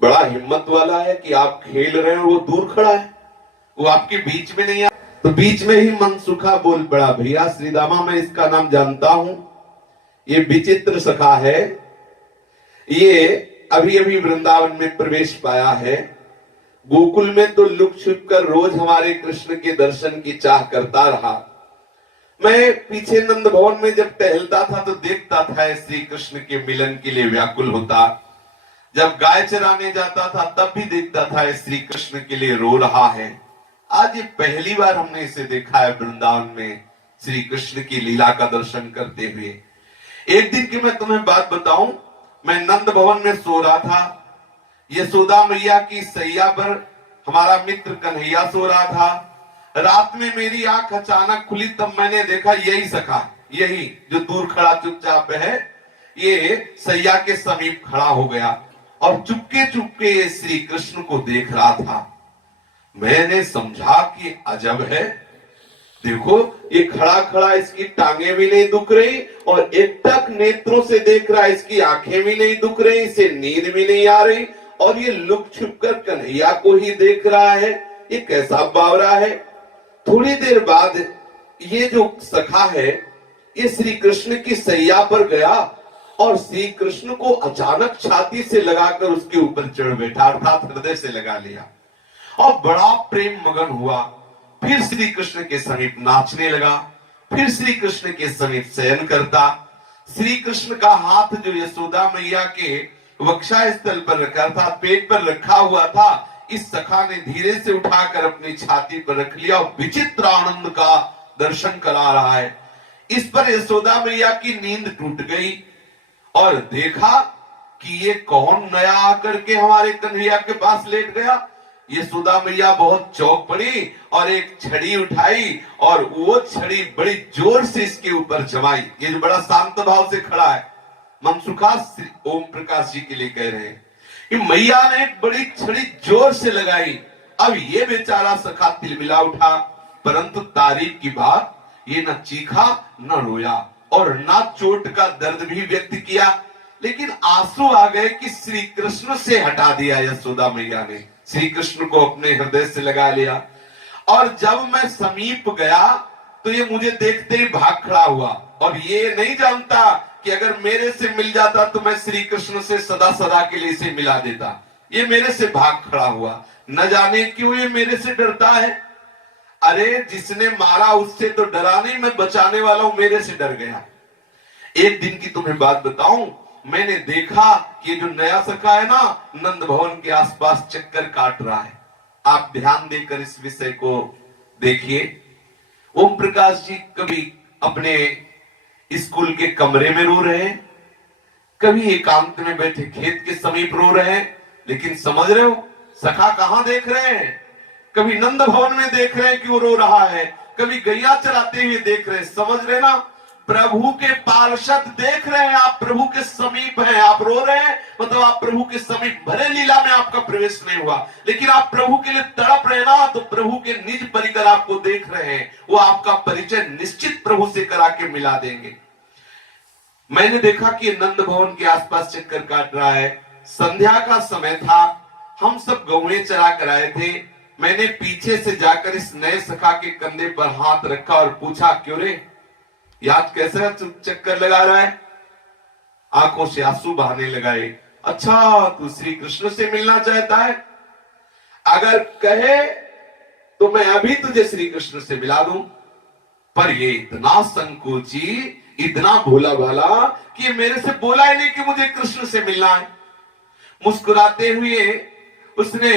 बड़ा हिम्मत वाला है कि आप खेल रहे हो, वो दूर खड़ा है, वो आपके बीच में नहीं आ। तो बीच में ही मनसुखा बोल पड़ा, भैया श्री दामा, मैं इसका नाम जानता हूं, ये विचित्र सखा है, ये अभी अभी वृंदावन में प्रवेश पाया है। गोकुल में तो लुक छुप कर रोज हमारे कृष्ण के दर्शन की चाह करता रहा। मैं पीछे नंद भवन में जब टहलता था तो देखता था श्री कृष्ण के मिलन के लिए व्याकुल होता। जब गाय चराने जाता था तब भी देखता था श्री कृष्ण के लिए रो रहा है। आज ये पहली बार हमने इसे देखा है वृंदावन में श्री कृष्ण की लीला का दर्शन करते हुए। एक दिन की मैं तुम्हें बात बताऊं, मैं नंद भवन में सो रहा था। यशोदा मैया की सैया पर हमारा मित्र कन्हैया सो रहा था। रात में मेरी आंख अचानक खुली, तब मैंने देखा यही सखा, यही जो दूर खड़ा चुपचाप है, ये सैया के समीप खड़ा हो गया और चुपके चुपके श्री कृष्ण को देख रहा था। मैंने समझा कि अजब है, देखो ये खड़ा खड़ा, इसकी टांगे भी नहीं दुख रही और एकटक नेत्रों से देख रहा है, इसकी आंखें भी नहीं दुख रही, इसे नींद भी नहीं आ रही, और ये लुक छुप कर कन्हैया को ही देख रहा है। ये कैसा बावरा है। थोड़ी देर बाद ये जो सखा है ये श्री कृष्ण की सैया पर गया और श्री कृष्ण को अचानक छाती से लगाकर उसके ऊपर चढ़ बैठा, अर्थात हृदय से लगा लिया और बड़ा प्रेम मगन हुआ। फिर श्री कृष्ण के समीप नाचने लगा, फिर श्री कृष्ण के समीप शयन करता। श्री कृष्ण का हाथ जो यशोदा मैया के वक्षा स्थल पर रखा था, पेट पर रखा हुआ था, इस सखा ने धीरे से उठाकर अपनी छाती पर रख लिया और विचित्र आनंद का दर्शन करा रहा है। इस पर यशोदा मैया की नींद टूट गई और देखा कि ये कौन नया आकर के हमारे कन्हैया के पास लेट गया। यशोदा मैया बहुत चौंक पड़ी और एक छड़ी उठाई और वो छड़ी बड़ी जोर से इसके ऊपर जमाई। ये जो बड़ा शांत भाव से खड़ा है, मनसुखा श्री ओम प्रकाश जी के लिए कह रहे हैं कि मैया ने एक बड़ी छड़ी जोर से लगाई। अब ये बेचारा सखा तिलमिला उठा, परंतु तारीफ की बात, ये न चीखा न रोया और न चोट का दर्द भी व्यक्त किया, लेकिन आंसू आ गए कि श्री कृष्ण से हटा दिया। यशोदा मैया ने श्री कृष्ण को अपने हृदय से लगा लिया और जब मैं समीप गया तो ये मुझे देखते ही भाग खड़ा हुआ और ये नहीं जानता कि अगर मेरे से मिल जाता तो मैं श्री कृष्ण से सदा सदा के लिए इसे मिला देता। ये मेरे से भाग खड़ा हुआ, न जाने क्यों ये मेरे से डरता है। अरे जिसने मारा उससे तो डरा नहीं, मैं बचाने वाला हूं, मेरे से डर गया। एक दिन की तुम्हें बात बताऊं, मैंने देखा कि ये जो नया सखा है ना, नंद भवन के आसपास चक्कर काट रहा है। आप ध्यान देकर इस विषय को देखिए। ओम प्रकाश जी कभी अपने स्कूल के कमरे में रो रहे हैं, कभी एकांत में बैठे खेत के समीप रो रहे हैं, लेकिन समझ रहे हो सखा कहां देख रहे हैं? कभी नंद भवन में देख रहे हैं कि वो रो रहा है, कभी गैया चराते हुए देख रहे हैं। समझ रहे ना, प्रभु के पार्षद देख रहे हैं, आप प्रभु के समीप हैं, आप रो रहे हैं, मतलब आप प्रभु के समीप। भले लीला में आपका प्रवेश नहीं हुआ, लेकिन आप प्रभु के लिए तड़प रहे ना, तो प्रभु के निज परिकर आपको देख रहे हैं, वो आपका परिचय निश्चित प्रभु से करा के मिला देंगे। मैंने देखा कि नंद भवन के आसपास चक्कर काट रहा है। संध्या का समय था, हम सब गौएं चरा कर आए थे। मैंने पीछे से जाकर इस नए सखा के कंधे पर हाथ रखा और पूछा, क्यों रे, याद कैसे चक्कर लगा रहा है? आंखों से आंसू बहाने लगाए। अच्छा, तू श्री कृष्ण से मिलना चाहता है? अगर कहे तो मैं अभी तुझे श्री कृष्ण से मिला दूं, पर ये इतना संकोची, इतना भोला भाला कि ये मेरे से बोला ही नहीं कि मुझे कृष्ण से मिलना है। मुस्कुराते हुए उसने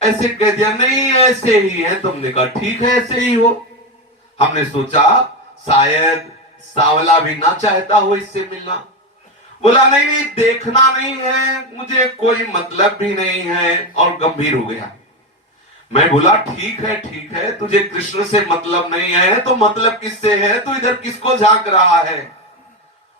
ऐसे कह दिया, नहीं ऐसे ही है। तुमने कहा ठीक है ऐसे ही हो। हमने सोचा शायद सांवला भी ना चाहता हो इससे मिलना। बोला नहीं नहीं, देखना नहीं है, मुझे कोई मतलब भी नहीं है, और गंभीर हो गया। मैं बोला ठीक है, तुझे कृष्ण से मतलब नहीं है तो मतलब किससे है? तू इधर किसको झांक रहा है?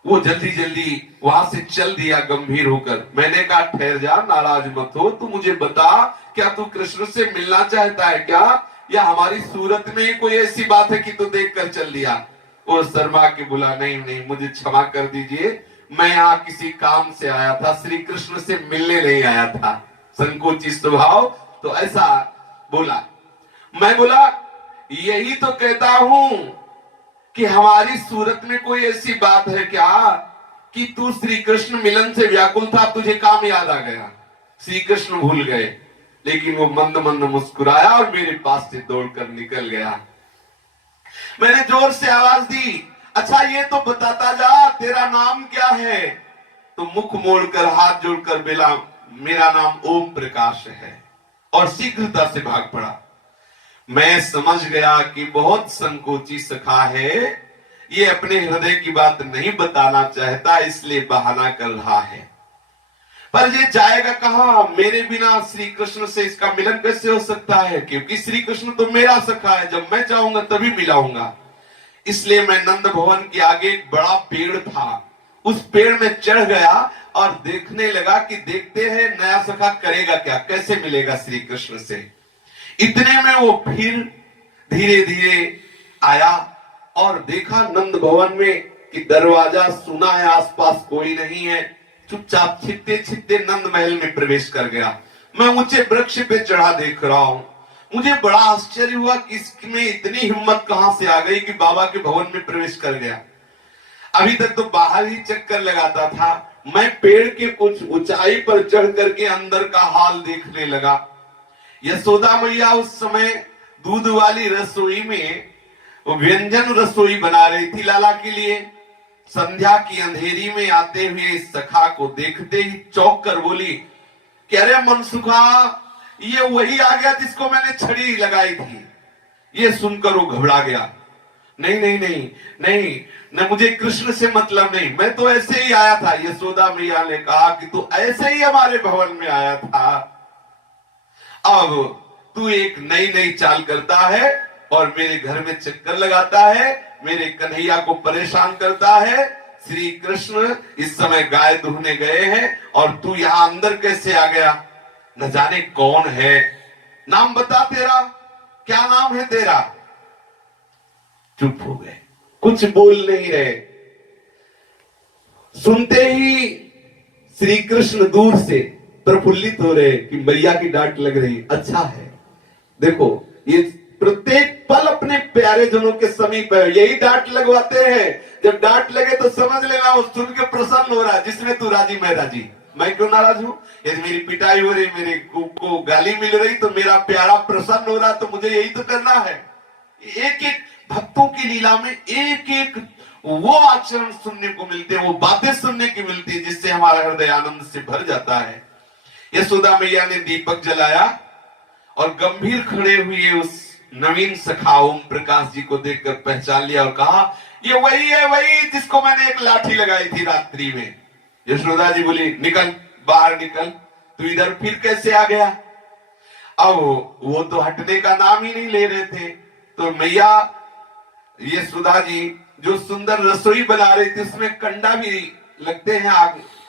वो जल्दी जल्दी वहां से चल दिया गंभीर होकर। मैंने कहा ठहर जा, नाराज मत हो, तू मुझे बता, क्या तू कृष्ण से मिलना चाहता है क्या, या हमारी सूरत में कोई ऐसी बात है कि तू देख कर चल दिया? वो शर्मा के बोला, नहीं नहीं, मुझे क्षमा कर दीजिए, मैं यहाँ किसी काम से आया था, श्री कृष्ण से मिलने नहीं आया था। संकोची स्वभाव, तो ऐसा बोला। मैं बोला यही तो कहता हूं कि हमारी सूरत में कोई ऐसी बात है क्या कि तू श्री कृष्ण मिलन से व्याकुल था, तुझे काम याद आ गया, श्री कृष्ण भूल गए। लेकिन वो मंद मंद मुस्कुराया और मेरे पास से दौड़कर निकल गया। मैंने जोर से आवाज दी, अच्छा ये तो बताता जा, तेरा नाम क्या है? तो मुख मोड़कर हाथ जोड़कर बोला, मेरा नाम ओम प्रकाश है, और शीघ्रता से भाग पड़ा। मैं समझ गया कि बहुत संकोची सखा है, ये अपने हृदय की बात नहीं बताना चाहता, इसलिए बहाना कर रहा है। पर ये जाएगा कहां? मेरे बिना श्री कृष्ण से इसका मिलन कैसे हो सकता है? क्योंकि श्री कृष्ण तो मेरा सखा है, जब मैं चाहूंगा तभी मिलाऊंगा। इसलिए मैं नंद भवन के आगे एक बड़ा पेड़ था, उस पेड़ में चढ़ गया और देखने लगा कि देखते हैं नया सखा करेगा क्या, कैसे मिलेगा श्री कृष्ण से। इतने में वो फिर धीरे धीरे आया और देखा नंद भवन में कि दरवाजा सुना है, आसपास कोई नहीं है। चुपचाप छिपते छिपते नंद महल में प्रवेश कर गया। मैं ऊंचे वृक्ष पे चढ़ा देख रहा हूं। मुझे बड़ा आश्चर्य हुआ कि इसमें इतनी हिम्मत कहां से आ गई कि बाबा के भवन में प्रवेश कर गया। अभी तक तो बाहर ही चक्कर लगाता था। मैं पेड़ के कुछ ऊंचाई पर चढ़ करके अंदर का हाल देखने लगा। यशोदा मैया उस समय दूध वाली रसोई में व्यंजन रसोई बना रही थी लाला के लिए। संध्या की अंधेरी में आते हुए इस सखा को देखते ही चौंक कर बोली कि अरे मनसुखा, ये वही आ गया जिसको मैंने छड़ी लगाई थी। ये सुनकर वो घबरा गया। नहीं नहीं नहीं नहीं, न मुझे कृष्ण से मतलब नहीं, मैं तो ऐसे ही आया था। यशोदा मैया ने कहा कि तू ऐसे ही हमारे भवन में आया था, अब तू एक नई नई चाल करता है और मेरे घर में चक्कर लगाता है, मेरे कन्हैया को परेशान करता है। श्री कृष्ण इस समय गाय दुहने गए हैं और तू यहां अंदर कैसे आ गया? न जाने कौन है, नाम बता तेरा, क्या नाम है तेरा? चुप हो गए, कुछ बोल नहीं रहे। सुनते ही श्री कृष्ण दूर से प्रफुल्लित हो रहे कि मैया की डांट लग रही। अच्छा है, देखो ये प्रत्येक पल अपने प्यारे जनों के समीप है, यही डांट लगवाते हैं। जब डांट लगे तो समझ लेना वो सुन के प्रसन्न हो रहा है, जिसमें तू राजी मैं राजी। मैं क्यों नाराज हूं? यदि मेरी पिटाई हो रही, मेरे को गाली मिल रही, तो मेरा प्यारा प्रसन्न हो रहा, तो मुझे यही तो करना है। एक एक भक्तों की लीला में एक एक वो आचरण सुनने को मिलते हैं, वो बातें सुनने की मिलती है, जिससे हमारा हृदय आनंद से भर जाता है। यशोदा मैया ने दीपक जलाया और गंभीर खड़े हुए उस नवीन सखा ओम प्रकाश जी को देखकर पहचान लिया और कहा, ये वही है, वही जिसको मैंने एक लाठी लगाई थी रात्रि में। यशोदा जी बोली, निकल बाहर निकल, तू इधर फिर कैसे आ गया? अब वो तो हटने का नाम ही नहीं ले रहे थे। तो मैया यशोदा जी जो सुंदर रसोई बना रही थी, उसमें कंडा भी लगते हैं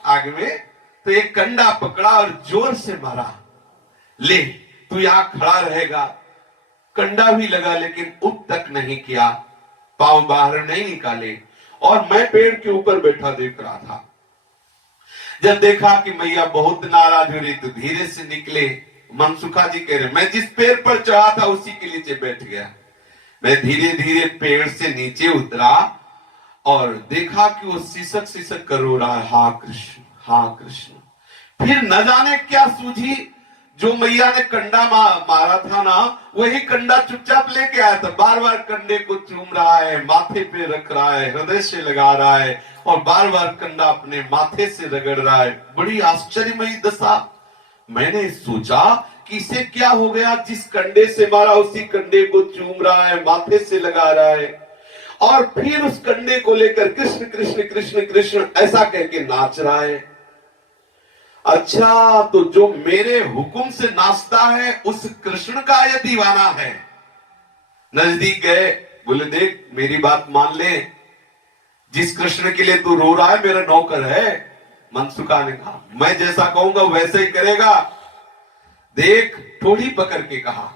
आग में, तो एक कंडा पकड़ा और जोर से मारा। ले तू यहां खड़ा रहेगा। कंडा भी लगा लेकिन उठ तक नहीं किया, पांव बाहर नहीं निकाले, और मैं पेड़ के ऊपर बैठा देख रहा था। जब देखा कि मैया बहुत नाराज हो रही तो धीरे से निकले। मनसुखा जी कह रहे, मैं जिस पेड़ पर चढ़ा था उसी के नीचे बैठ गया। मैं धीरे धीरे पेड़ से नीचे उतरा और देखा कि वो सिसक सिसक कर रो रहा है, हा कृष्ण हा कृष्ण। फिर न जाने क्या सूझी, जो मैया ने कंडा मारा था ना, वही कंडा चुपचाप लेके आया था। बार बार कंडे को चूम रहा है, माथे पे रख रहा है, हृदय से लगा रहा है और बार बार कंडा अपने माथे से रगड़ रहा है। बड़ी आश्चर्यमयी दशा। मैंने सोचा कि इसे क्या हो गया, जिस कंडे से मारा उसी कंडे को चूम रहा है, माथे से लगा रहा है और फिर उस कंडे को लेकर कृष्ण कृष्ण कृष्ण कृष्ण ऐसा कह के नाच रहा है। अच्छा, तो जो मेरे हुक्म से नाचता है उस कृष्ण का यह दीवाना है। नजदीक गए, बोले देख मेरी बात मान ले, जिस कृष्ण के लिए तू रो रहा है मेरा नौकर है। मनसुखा ने कहा, मैं जैसा कहूंगा वैसे ही करेगा। देख ठोड़ी पकड़ के कहा,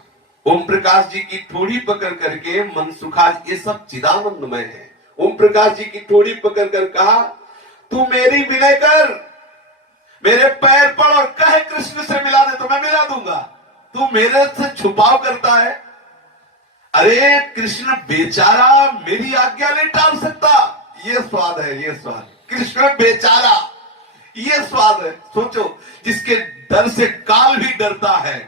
ओम प्रकाश जी की ठोड़ी पकड़ करके मनसुखा, ये सब चिदानंदमय है। ओम प्रकाश जी की ठोड़ी पकड़ कर कहा, तू मेरी विनय कर, मेरे पैर पड़ और कहे कृष्ण से मिला दे तो मैं मिला दूंगा। तू मेरे से छुपाव करता है। अरे कृष्ण बेचारा मेरी आज्ञा नहीं टाल सकता। ये स्वाद है, ये स्वाद। कृष्ण बेचारा, ये स्वाद है। सोचो, जिसके डर से काल भी डरता है,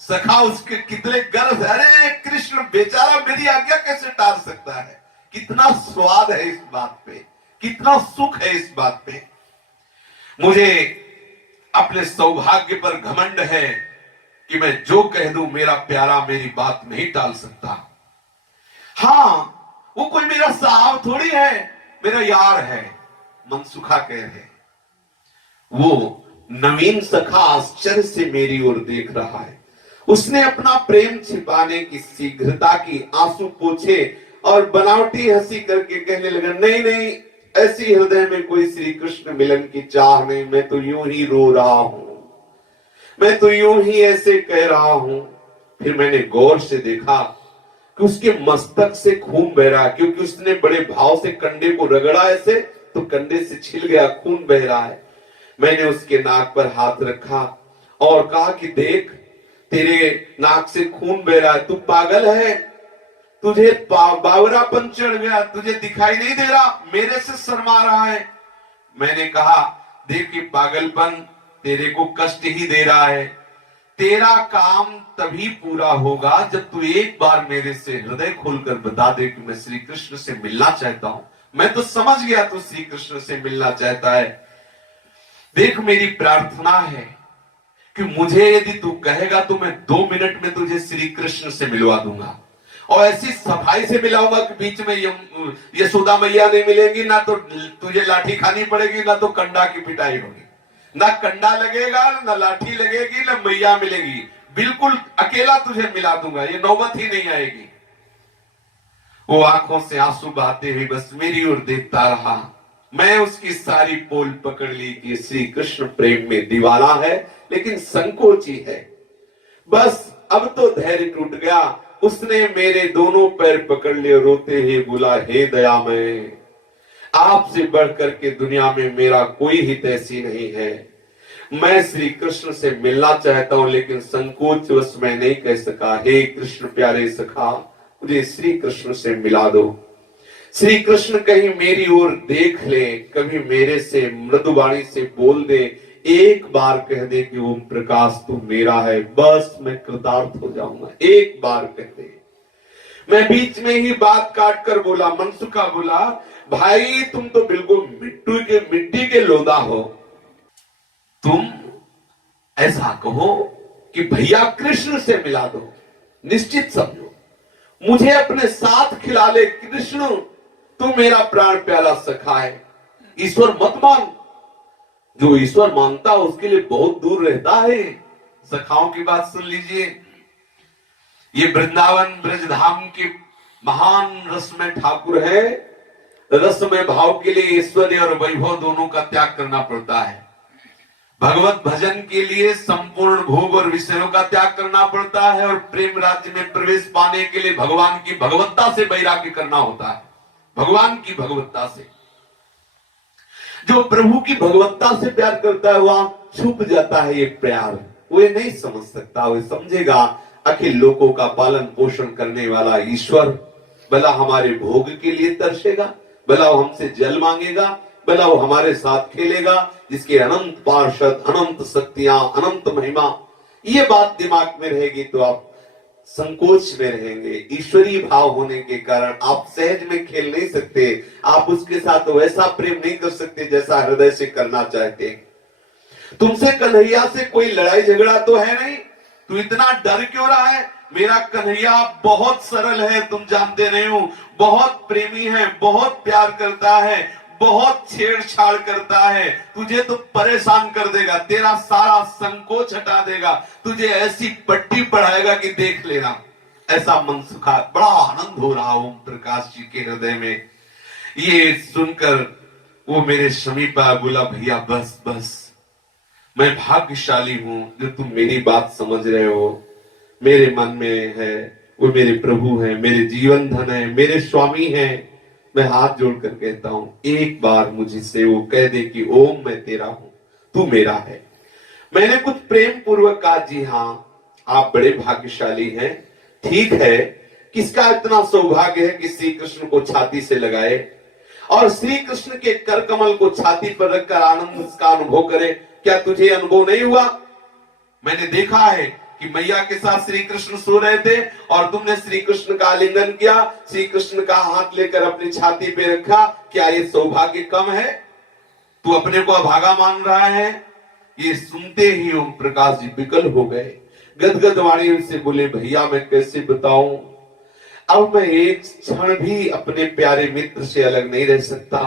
सखा उसके कितने गर्व है। अरे कृष्ण बेचारा मेरी आज्ञा कैसे टाल सकता है। कितना स्वाद है इस बात पे, कितना सुख है इस बात पे। मुझे अपने सौभाग्य पर घमंड है कि मैं जो कह दूं मेरा प्यारा मेरी बात नहीं टाल सकता। हां, वो कोई मेरा साहब थोड़ी है, मेरा यार है। मनसुखा कह रहे, वो नवीन सखा आश्चर्य से मेरी ओर देख रहा है। उसने अपना प्रेम छिपाने की शीघ्रता की आंसू पोंछे और बनावटी हंसी करके कहने लगा, नहीं नहीं, ऐसी हृदय में कोई श्री कृष्ण मिलन की चाह नहीं। मैं तो यूं ही रो रहा हूं, मैं तो यूं ही ऐसे कह रहा हूं। फिर मैंने गौर से देखा कि उसके मस्तक से खून बह रहा है, क्योंकि उसने बड़े भाव से कंडे को रगड़ा ऐसे, तो कंडे से छिल गया, खून बह रहा है। मैंने उसके नाक पर हाथ रखा और कहा कि देख, तेरे नाक से खून बह रहा है, तू पागल है, तुझे बावरापन चढ़ गया, तुझे दिखाई नहीं दे रहा, मेरे से शर्मा रहा है। मैंने कहा, देख ये पागलपन तेरे को कष्ट ही दे रहा है। तेरा काम तभी पूरा होगा जब तू एक बार मेरे से हृदय खोलकर बता दे कि मैं श्री कृष्ण से मिलना चाहता हूं। मैं तो समझ गया तू श्री कृष्ण से मिलना चाहता है। देख मेरी प्रार्थना है कि मुझे यदि तू कहेगा तो मैं 2 मिनट में तुझे श्री कृष्ण से मिलवा दूंगा, और ऐसी सफाई से मिलाऊंगा कि बीच में यशोदा मैया नहीं मिलेंगी, ना तो तुझे लाठी खानी पड़ेगी, ना तो कंडा की पिटाई होगी, ना कंडा लगेगा, ना लाठी लगेगी, ना मैया मिलेगी, बिल्कुल अकेला तुझे मिला दूंगा, ये नौबत ही नहीं आएगी। वो आंखों से आंसू बहाते हुए बस मेरी ओर देखता रहा। मैं उसकी सारी पोल पकड़ ली कि श्री कृष्ण प्रेम में दीवाना है लेकिन संकोची है। बस अब तो धैर्य टूट गया। उसने मेरे दोनों पैर पकड़ लिए, रोते हुए बोला, हे दयामय, आपसे बढ़कर के दुनिया में मेरा कोई हितैषी नहीं है। मैं श्री कृष्ण से मिलना चाहता हूं लेकिन संकोचवश मैं नहीं कह सका। हे कृष्ण प्यारे सखा, मुझे श्री कृष्ण से मिला दो। श्री कृष्ण कहीं मेरी ओर देख ले, कभी मेरे से मृदुवाणी से बोल दे, एक बार कह दे कि ओम प्रकाश तू मेरा है, बस मैं कृतार्थ हो जाऊंगा। एक बार कह दे। मैं बीच में ही बात काट कर बोला, मनसुखा बोला, भाई तुम तो बिल्कुल मिट्टी के लोदा हो। तुम ऐसा कहो कि भैया कृष्ण से मिला दो, निश्चित समझो मुझे अपने साथ खिला ले। कृष्ण तू मेरा प्राण प्यारा सखा है। ईश्वर मत मान, जो ईश्वर मानता है उसके लिए बहुत दूर रहता है। सखाओं की बात सुन लीजिए। ये वृंदावन ब्रजधाम के महान रसमय ठाकुर है। रसमय भाव के लिए ऐश्वर्य और वैभव दोनों का त्याग करना पड़ता है। भगवत भजन के लिए संपूर्ण भोग और विषयों का त्याग करना पड़ता है, और प्रेम राज्य में प्रवेश पाने के लिए भगवान की भगवत्ता से वैराग्य करना होता है। भगवान की भगवत्ता से, जो प्रभु की भगवत्ता से प्यार करता है वहां छुप जाता है ये प्यार। वो ये नहीं समझ सकता। वो समझेगा अखिल लोकों का पालन पोषण करने वाला ईश्वर भला हमारे भोग के लिए तरसेगा, भला वो हमसे जल मांगेगा, भला वो हमारे साथ खेलेगा, जिसके अनंत पार्षद, अनंत शक्तियां, अनंत महिमा। ये बात दिमाग में रहेगी तो आप संकोच में रहेंगे। ईश्वरीय भाव होने के कारण आप सहज में खेल नहीं सकते। आप उसके साथ वैसा प्रेम नहीं कर सकते जैसा हृदय से करना चाहते। तुमसे कन्हैया से कोई लड़ाई झगड़ा तो है नहीं, तू इतना डर क्यों रहा है? मेरा कन्हैया बहुत सरल है, तुम जानते नहीं हो, बहुत प्रेमी है, बहुत प्यार करता है, बहुत छेड़छाड़ करता है। तुझे तो परेशान कर देगा, तेरा सारा संकोच हटा देगा, तुझे ऐसी पट्टी पढ़ाएगा कि देख लेना। ऐसा मन सुखा, बड़ा आनंद हो रहा ओम प्रकाश जी के हृदय में। ये सुनकर वो मेरे समीप आया, बोला, भैया बस बस, मैं भाग्यशाली हूं जो तुम मेरी बात समझ रहे हो। मेरे मन में है वो मेरे प्रभु हैं, मेरे जीवन धन है, मेरे स्वामी हैं। मैं हाथ जोड़कर कहता हूं, एक बार मुझसे वो कह दे कि ओम मैं तेरा हूं, तू मेरा है। मैंने कुछ प्रेम पूर्वक कहा, जी हाँ आप बड़े भाग्यशाली हैं। ठीक है, किसका इतना सौभाग्य है कि श्री कृष्ण को छाती से लगाए और श्री कृष्ण के कर कमल को छाती पर रखकर आनंद का अनुभव करे। क्या तुझे अनुभव नहीं हुआ? मैंने देखा है कि मैया के साथ श्री कृष्ण सो रहे थे और तुमने श्री कृष्ण का आलिंगन किया, श्री कृष्ण का हाथ लेकर अपनी छाती पे रखा। क्या ये सौभाग्य कम है? तू अपने को अभागा मान रहा है? ये सुनते ही ओम प्रकाश जी विकल हो गए, गदगद वाणी से बोले, भैया मैं कैसे बताऊं, अब मैं एक क्षण भी अपने प्यारे मित्र से अलग नहीं रह सकता।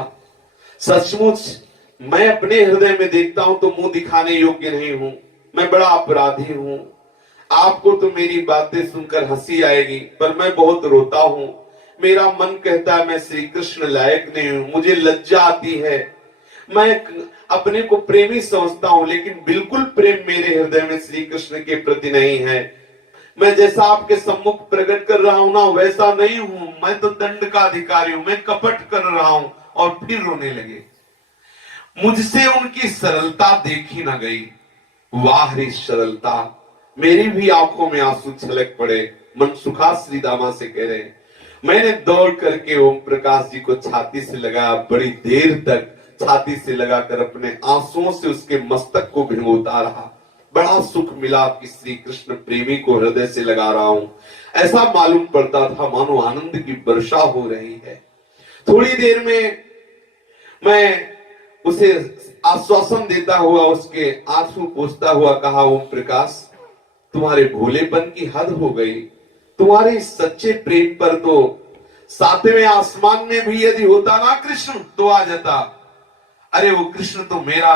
सचमुच मैं अपने हृदय में देखता हूं तो मुंह दिखाने योग्य नहीं हूं, मैं बड़ा अपराधी हूं। आपको तो मेरी बातें सुनकर हंसी आएगी, पर मैं बहुत रोता हूं। मेरा मन कहता है मैं श्री कृष्ण लायक नहीं हूं, मुझे लज्जा आती है। मैं अपने को प्रेमी समझता हूं, लेकिन बिल्कुल प्रेम मेरे हृदय में श्री कृष्ण के प्रति नहीं है। मैं जैसा आपके सम्मुख प्रकट कर रहा हूं ना, वैसा नहीं हूं। मैं तो दंड का अधिकारी हूं, मैं कपट कर रहा हूं। और फिर रोने लगे। मुझसे उनकी सरलता देखी ना गई। वाह रे सरलता! मेरी भी आंखों में आंसू छलक पड़े। मनसुखा श्री दामा से कह रहे, मैंने दौड़ करके ओम प्रकाश जी को छाती से लगाया, बड़ी देर तक छाती से लगाकर अपने आंसुओं से उसके मस्तक को भिगोता रहा। बड़ा सुख मिला कि श्री कृष्ण प्रेमी को हृदय से लगा रहा हूं। ऐसा मालूम पड़ता था मानो आनंद की वर्षा हो रही है। थोड़ी देर में मैं उसे आश्वासन देता हुआ, उसके आंसू पोंछता हुआ कहा, ओम प्रकाश, तुम्हारे भोलेपन की हद हो गई। तुम्हारे सच्चे प्रेम पर तो सातवें आसमान में भी यदि होता ना कृष्ण तो आ जाता। अरे वो कृष्ण तो मेरा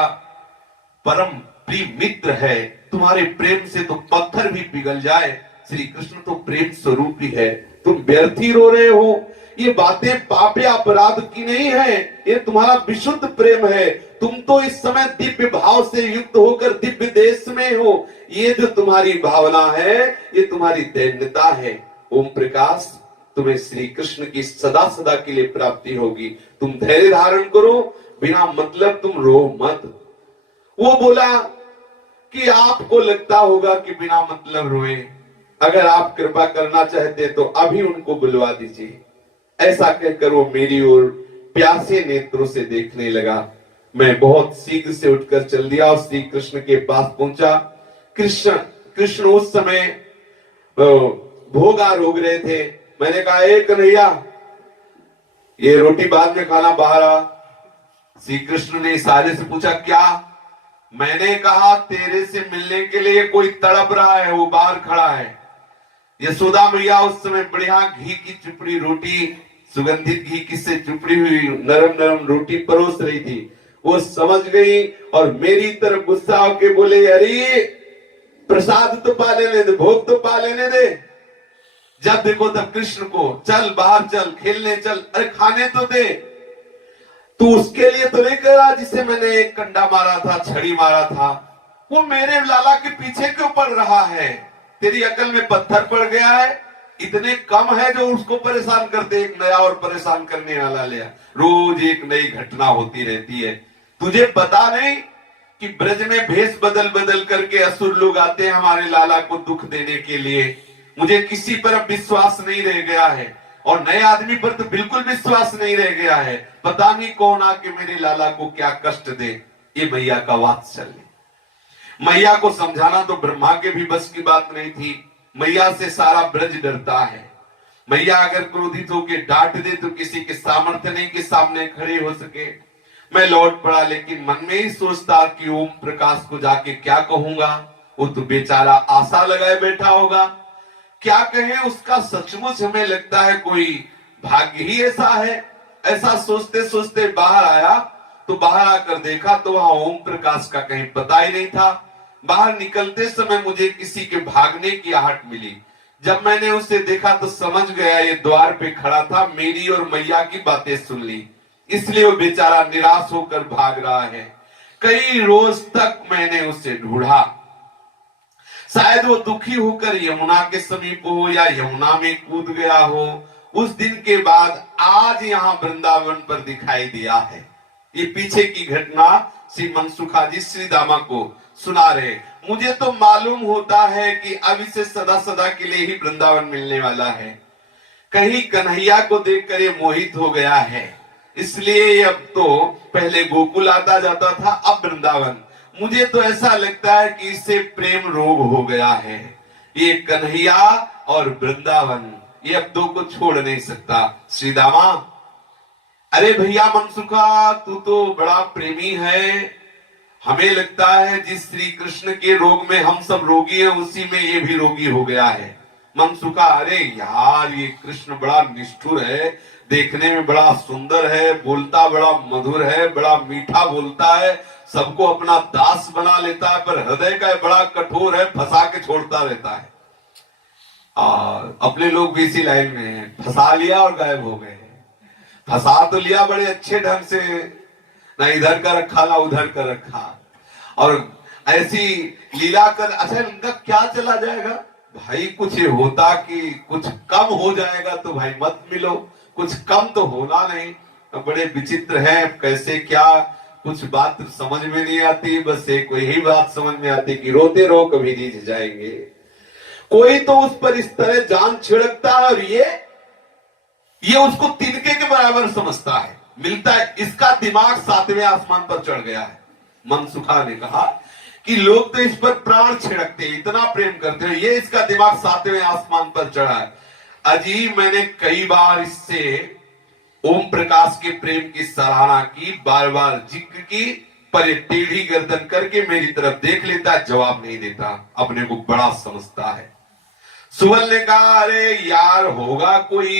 परम प्रिय मित्र है, तुम्हारे प्रेम से तो पत्थर भी पिघल जाए। श्री कृष्ण तो प्रेम स्वरूप ही है, तुम व्यर्थ ही रो रहे हो। ये बातें पाप या अपराध की नहीं है, ये तुम्हारा विशुद्ध प्रेम है। तुम तो इस समय दिव्य भाव से युक्त होकर दिव्य देश में हो। ये जो तुम्हारी भावना है, ये तुम्हारी दैन्यता है। ओम प्रकाश, तुम्हें श्री कृष्ण की सदा सदा के लिए प्राप्ति होगी। तुम धैर्य धारण करो, बिना मतलब तुम रो मत। वो बोला कि आपको लगता होगा कि बिना मतलब रोए, अगर आप कृपा करना चाहते तो अभी उनको बुलवा दीजिए। ऐसा कहकर वो मेरी ओर प्यासे नेत्रों से देखने लगा। मैं बहुत शीघ्र से उठकर चल दिया और श्री कृष्ण के पास पहुंचा। कृष्ण उस समय भोग रोग रहे थे। मैंने कहा, ए कन्हैया, ये रोटी बाद में खाना, बाहर आ। श्री कृष्ण ने इशारे से पूछा, क्या? मैंने कहा, तेरे से मिलने के लिए कोई तड़प रहा है, वो बाहर खड़ा है। यशोदा मैया उस समय बढ़िया घी की चुपड़ी रोटी, सुगंधित घी की से चुपड़ी हुई नरम नरम रोटी परोस रही थी। वो समझ गई और मेरी तरफ गुस्सा होके बोले, अरे प्रसाद तो पा लेने दे, भोग तो पा लेने दे। जब देखो तब कृष्ण को, चल बाहर चल, खेलने चल, अरे खाने तो दे। तू उसके लिए तो नहीं कह रहा जिसे मैंने एक कंडा मारा था, छड़ी मारा था। वो मेरे लाला के पीछे क्यों पड़ रहा है? तेरी अकल में पत्थर पड़ गया है? इतने कम है जो उसको परेशान करते, एक नया और परेशान करने वाला लिया। रोज एक नई घटना होती रहती है। तुझे पता नहीं कि ब्रज में भेष बदल बदल करके असुर लोग आते हैं हमारे लाला को दुख देने के लिए। मुझे किसी पर अब विश्वास नहीं रह गया है और नए आदमी पर तो बिल्कुल विश्वास नहीं रह गया है। पता नहीं कौन आके मेरे लाला को क्या कष्ट दे। ये मैया का वात्सल्य। मैया को समझाना तो ब्रह्मा के भी बस की बात नहीं थी। मैया से सारा ब्रज डरता है। मैया अगर क्रोधित होकर डांट दे तो किसी के सामर्थ्य नहीं के सामने खड़े हो सके। मैं लौट पड़ा, लेकिन मन में ही सोचता कि ओम प्रकाश को जाके क्या कहूंगा। वो तो बेचारा आशा लगाए बैठा होगा, क्या कहें उसका। सचमुच हमें लगता है कोई भाग्य ही ऐसा है। ऐसा सोचते सोचते बाहर आया तो बाहर आकर देखा तो वहां ओम प्रकाश का कहीं पता ही नहीं था। बाहर निकलते समय मुझे किसी के भागने की आहट मिली। जब मैंने उसे देखा तो समझ गया ये द्वार पे खड़ा था, मेरी और मैया की बातें सुन ली, इसलिए वो बेचारा निराश होकर भाग रहा है। कई रोज तक मैंने उसे ढूंढा। शायद वो दुखी होकर यमुना के समीप हो या यमुना में कूद गया हो। उस दिन के बाद आज यहाँ वृंदावन पर दिखाई दिया है। ये पीछे की घटना श्री मनसुखा जी श्री दामा को सुना रहे। मुझे तो मालूम होता है कि अब इसे सदा सदा के लिए ही वृंदावन मिलने वाला है। कहीं कन्हैया को देखकर ये मोहित हो गया है, इसलिए अब तो पहले गोकुल आता जाता था, अब वृंदावन। मुझे तो ऐसा लगता है कि इससे प्रेम रोग हो गया है। ये कन्हैया और वृंदावन, ये अब दो को छोड़ नहीं सकता। श्री दामा, अरे भैया मनसुखा, तू तो बड़ा प्रेमी है। हमें लगता है जिस श्री कृष्ण के रोग में हम सब रोगी हैं, उसी में ये भी रोगी हो गया है। मनसुखा, अरे यार, ये कृष्ण बड़ा निष्ठुर है, देखने में बड़ा सुंदर है, बोलता बड़ा मधुर है, बड़ा मीठा बोलता है, सबको अपना दास बना लेता है, पर हृदय का बड़ा कठोर है, फंसा के छोड़ता रहता है। और अपने लोग भी इसी लाइन में हैं, फंसा लिया और गायब हो गए। फंसा तो लिया बड़े अच्छे ढंग से, ना इधर का रखा ना उधर का रखा, और ऐसी लीला कर। अच्छा, इनका क्या चला जाएगा भाई? कुछ होता कि कुछ कम हो जाएगा तो भाई मत मिलो, कुछ कम तो होना नहीं। बड़े विचित्र है, कैसे क्या, कुछ बात समझ में नहीं आती। बस एक वही बात समझ में आती कि रोते रहो कभी रीझ जाएंगे। कोई तो उस पर इस तरह जान छिड़कता है और ये उसको तिनके के बराबर समझता है, मिलता है। इसका दिमाग सातवें आसमान पर चढ़ गया है। मनसुखा ने कहा कि लोग तो इस पर प्राण छिड़कते, इतना प्रेम करते हैं, ये इसका दिमाग सातवें आसमान पर चढ़ा है। अजी, मैंने कई बार इससे ओम प्रकाश के प्रेम की सराहना की, बार बार जिक्र की, पर ये टेढ़ी गर्दन करके मेरी तरफ देख लेता, जवाब नहीं देता, अपने को बड़ा समझता है। सुबल ने कहा, अरे यार होगा कोई,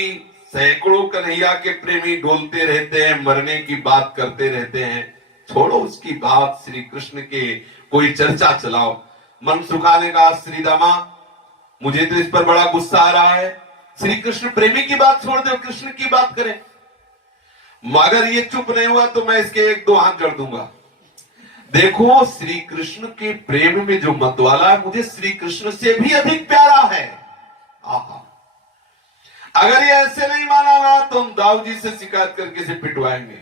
सैकड़ों कन्हैया के प्रेमी डोलते रहते हैं, मरने की बात करते रहते हैं, छोड़ो उसकी बात, श्री कृष्ण के कोई चर्चा चलाओ। मनसुखा ने कहा, श्रीदामा मुझे तो इस पर बड़ा गुस्सा आ रहा है, श्री कृष्ण प्रेमी की बात छोड़ दो, कृष्ण की बात करें। मगर ये चुप नहीं हुआ तो मैं इसके एक दो हाथ जड़ दूंगा। देखो श्री कृष्ण के प्रेम में जो मतवाला है, मुझे श्री कृष्ण से भी अधिक प्यारा है। आहा, अगर ये ऐसे नहीं माना ना तो हम दाऊ जी से शिकायत करके इसे पिटवाएंगे।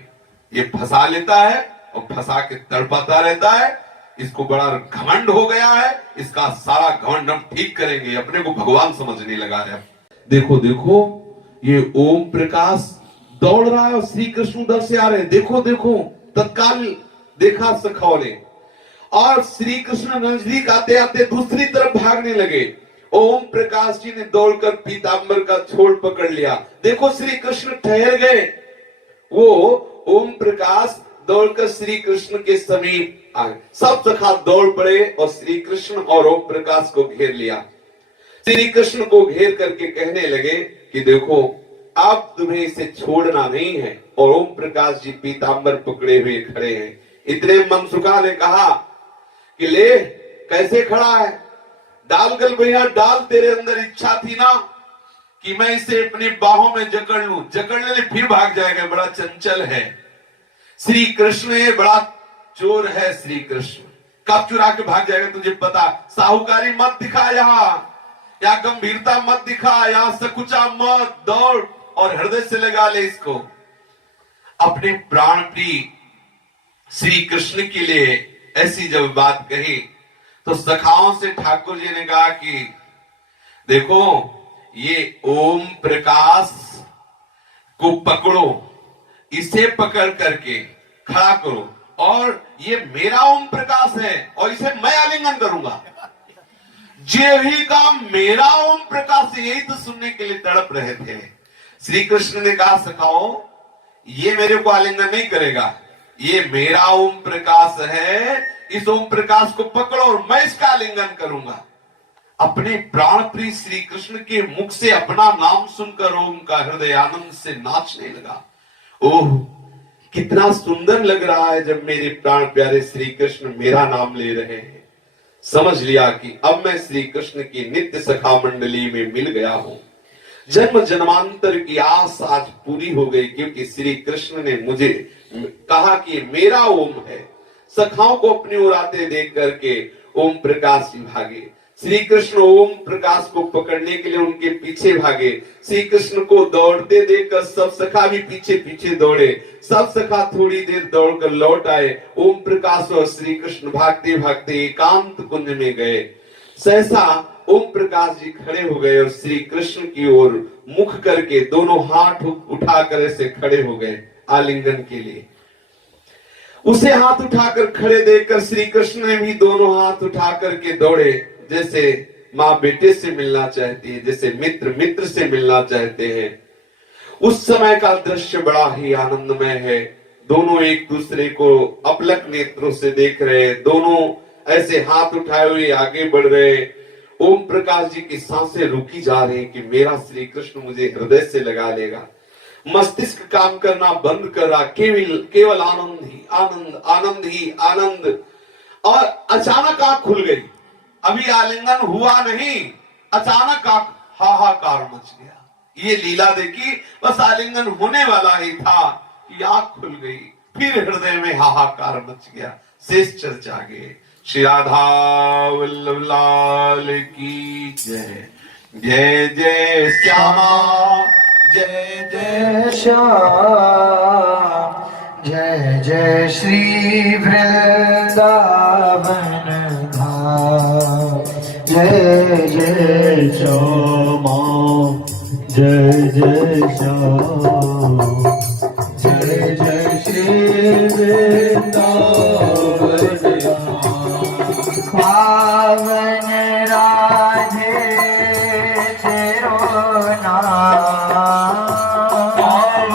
ये फंसा लेता है और फंसा के तड़पाता रहता है, इसको बड़ा घमंड हो गया है, इसका सारा घमंड हम ठीक करेंगे, अपने को भगवान समझने लगा है। देखो देखो ये ओम प्रकाश दौड़ रहा है और श्री कृष्ण उधर से आ रहे हैं, देखो देखो। तत्काल देखा सखाओं ने, और श्री कृष्ण नजदीक आते आते दूसरी तरफ भागने लगे। ओम प्रकाश जी ने दौड़कर पीतांबर का छोड़ पकड़ लिया। देखो श्री कृष्ण ठहर गए। वो ओम प्रकाश दौड़कर श्री कृष्ण के समीप आए। सब सखा दौड़ पड़े और श्री कृष्ण और ओम प्रकाश को घेर लिया। श्री कृष्ण को घेर करके कहने लगे कि देखो अब तुम्हें इसे छोड़ना नहीं है। और ओम प्रकाश जी पीतांबर पकड़े हुए खड़े हैं। इतने मनसुखा ने कहा कि ले कैसे खड़ा है, डाल गल भैया डाल, तेरे अंदर इच्छा थी ना कि मैं इसे अपनी बाहों में जकड़ लूं, जकड़ने ले फिर भाग जाएगा, बड़ा चंचल है श्री कृष्ण, ये बड़ा चोर है श्री कृष्ण, कब चुरा के भाग जाएगा तुझे पता। साहूकारी मत दिखा, यहाँ गंभीरता मत दिखा, यहाँ सकुचा मत, दौड़ और हृदय से लगा ले इसको। अपने प्राण प्रिय श्री कृष्ण के लिए ऐसी जब बात कही तो सखाओं से ठाकुर जी ने कहा कि देखो ये ओम प्रकाश को पकड़ो, इसे पकड़ करके खड़ा करो, और ये मेरा ओम प्रकाश है और इसे मैं आलिंगन करूंगा। जे ही का मेरा ओम प्रकाश, यही तो सुनने के लिए तड़प रहे थे। श्री कृष्ण ने कहा सखाओ ये मेरे को आलिंगन नहीं करेगा, ये मेरा ओम प्रकाश है, इस ओम प्रकाश को पकड़ो और मैं इसका आलिंगन करूंगा। अपने प्राण प्रिय श्री कृष्ण के मुख से अपना नाम सुनकर ओम का हृदय आनंद से नाचने लगा। ओह कितना सुंदर लग रहा है जब मेरे प्राण प्यारे श्री कृष्ण मेरा नाम ले रहे हैं। समझ लिया कि अब मैं श्री कृष्ण की नित्य सखा मंडली में मिल गया हूं। जन्म जन्मांतर की आस आज पूरी हो गई, क्योंकि श्री कृष्ण ने मुझे कहा कि मेरा ओम है। सखाओं को अपनी ओर आते देख करके ओम प्रकाश जी भागे। श्री कृष्ण ओम प्रकाश को पकड़ने के लिए उनके पीछे भागे। श्री कृष्ण को दौड़ते देखकर सब सखा भी पीछे पीछे दौड़े। सब सखा थोड़ी देर दौड़कर लौट आए। ओम प्रकाश और श्री कृष्ण भागते भागते एकांत कुंज में गए। सहसा ओम प्रकाश जी खड़े हो गए और श्री कृष्ण की ओर मुख करके दोनों हाथ उठाकर ऐसे खड़े हो गए आलिंगन के लिए। उसे हाथ उठाकर खड़े देखकर श्री कृष्ण ने भी दोनों हाथ उठा करके दौड़े, जैसे माँ बेटे से मिलना चाहती है, जैसे मित्र मित्र से मिलना चाहते हैं। उस समय का दृश्य बड़ा ही आनंदमय है। दोनों एक दूसरे को अपलक नेत्रों से देख रहे, दोनों ऐसे हाथ उठाए हुए आगे बढ़ रहे। ओम प्रकाश जी की सांसें रुकी जा रही कि मेरा श्री कृष्ण मुझे हृदय से लगा लेगा। मस्तिष्क काम करना बंद कर रहा, केवल आनंद ही आनंद, आनंद ही आनंद। और अचानक आंख खुल गई। अभी आलिंगन हुआ नहीं, अचानक आंख हाहाकार मच गया। ये लीला देखी, बस आलिंगन होने वाला ही था कि आंख खुल गई, फिर हृदय में हाहाकार मच गया। शेष चर्चा आगे। श्री राधा वल्लभ लाल की जय। जय जय श्यामा, जय जय श्याम, जय जय श्री वृंदावन धाम। जय जय श्यामा, जय जय श्याम, जय जय श्री वृंदावन पावन राधे तेरो नाम, पावन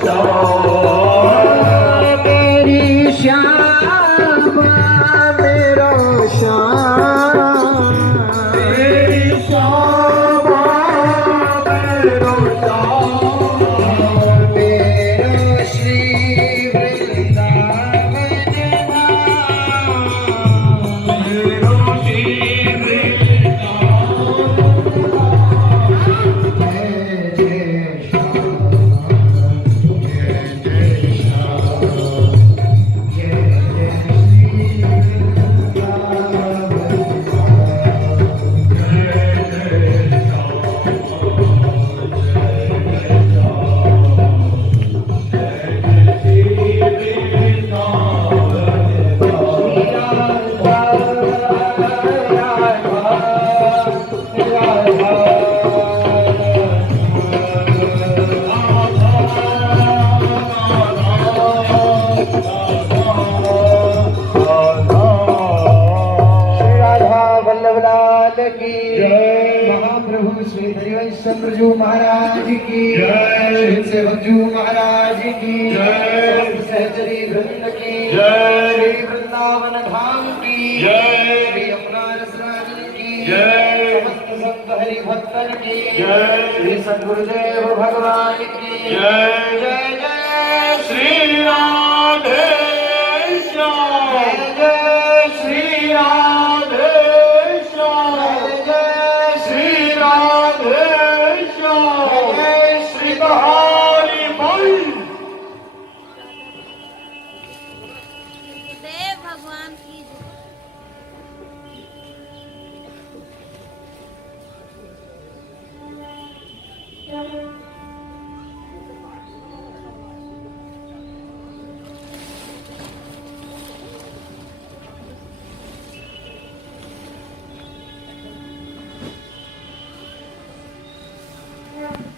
श्याम मेरी श्यामा मेरो श्याम मेरी श्यामा मेरो श्याम मेरो श्री वृंदावन मेरो श्री महाप्रभु श्री हरिवंशचंद्र जी महाराज की जय। सेवक जी महाराज की जय। समस्त सहचरी वृंद की जय। श्री वृंदावन धाम की जय। श्री यमुना रसराजन की जय। समस्त संत हरि भक्तन की जय। श्री सद्गुरुदेव भगवान की जय। जय जय श्री राधे श्याम जय जय श्री राधे श्याम जय श्री राधे श्याम जय श्री बहारी बोल देव भगवान की जय। Yeah.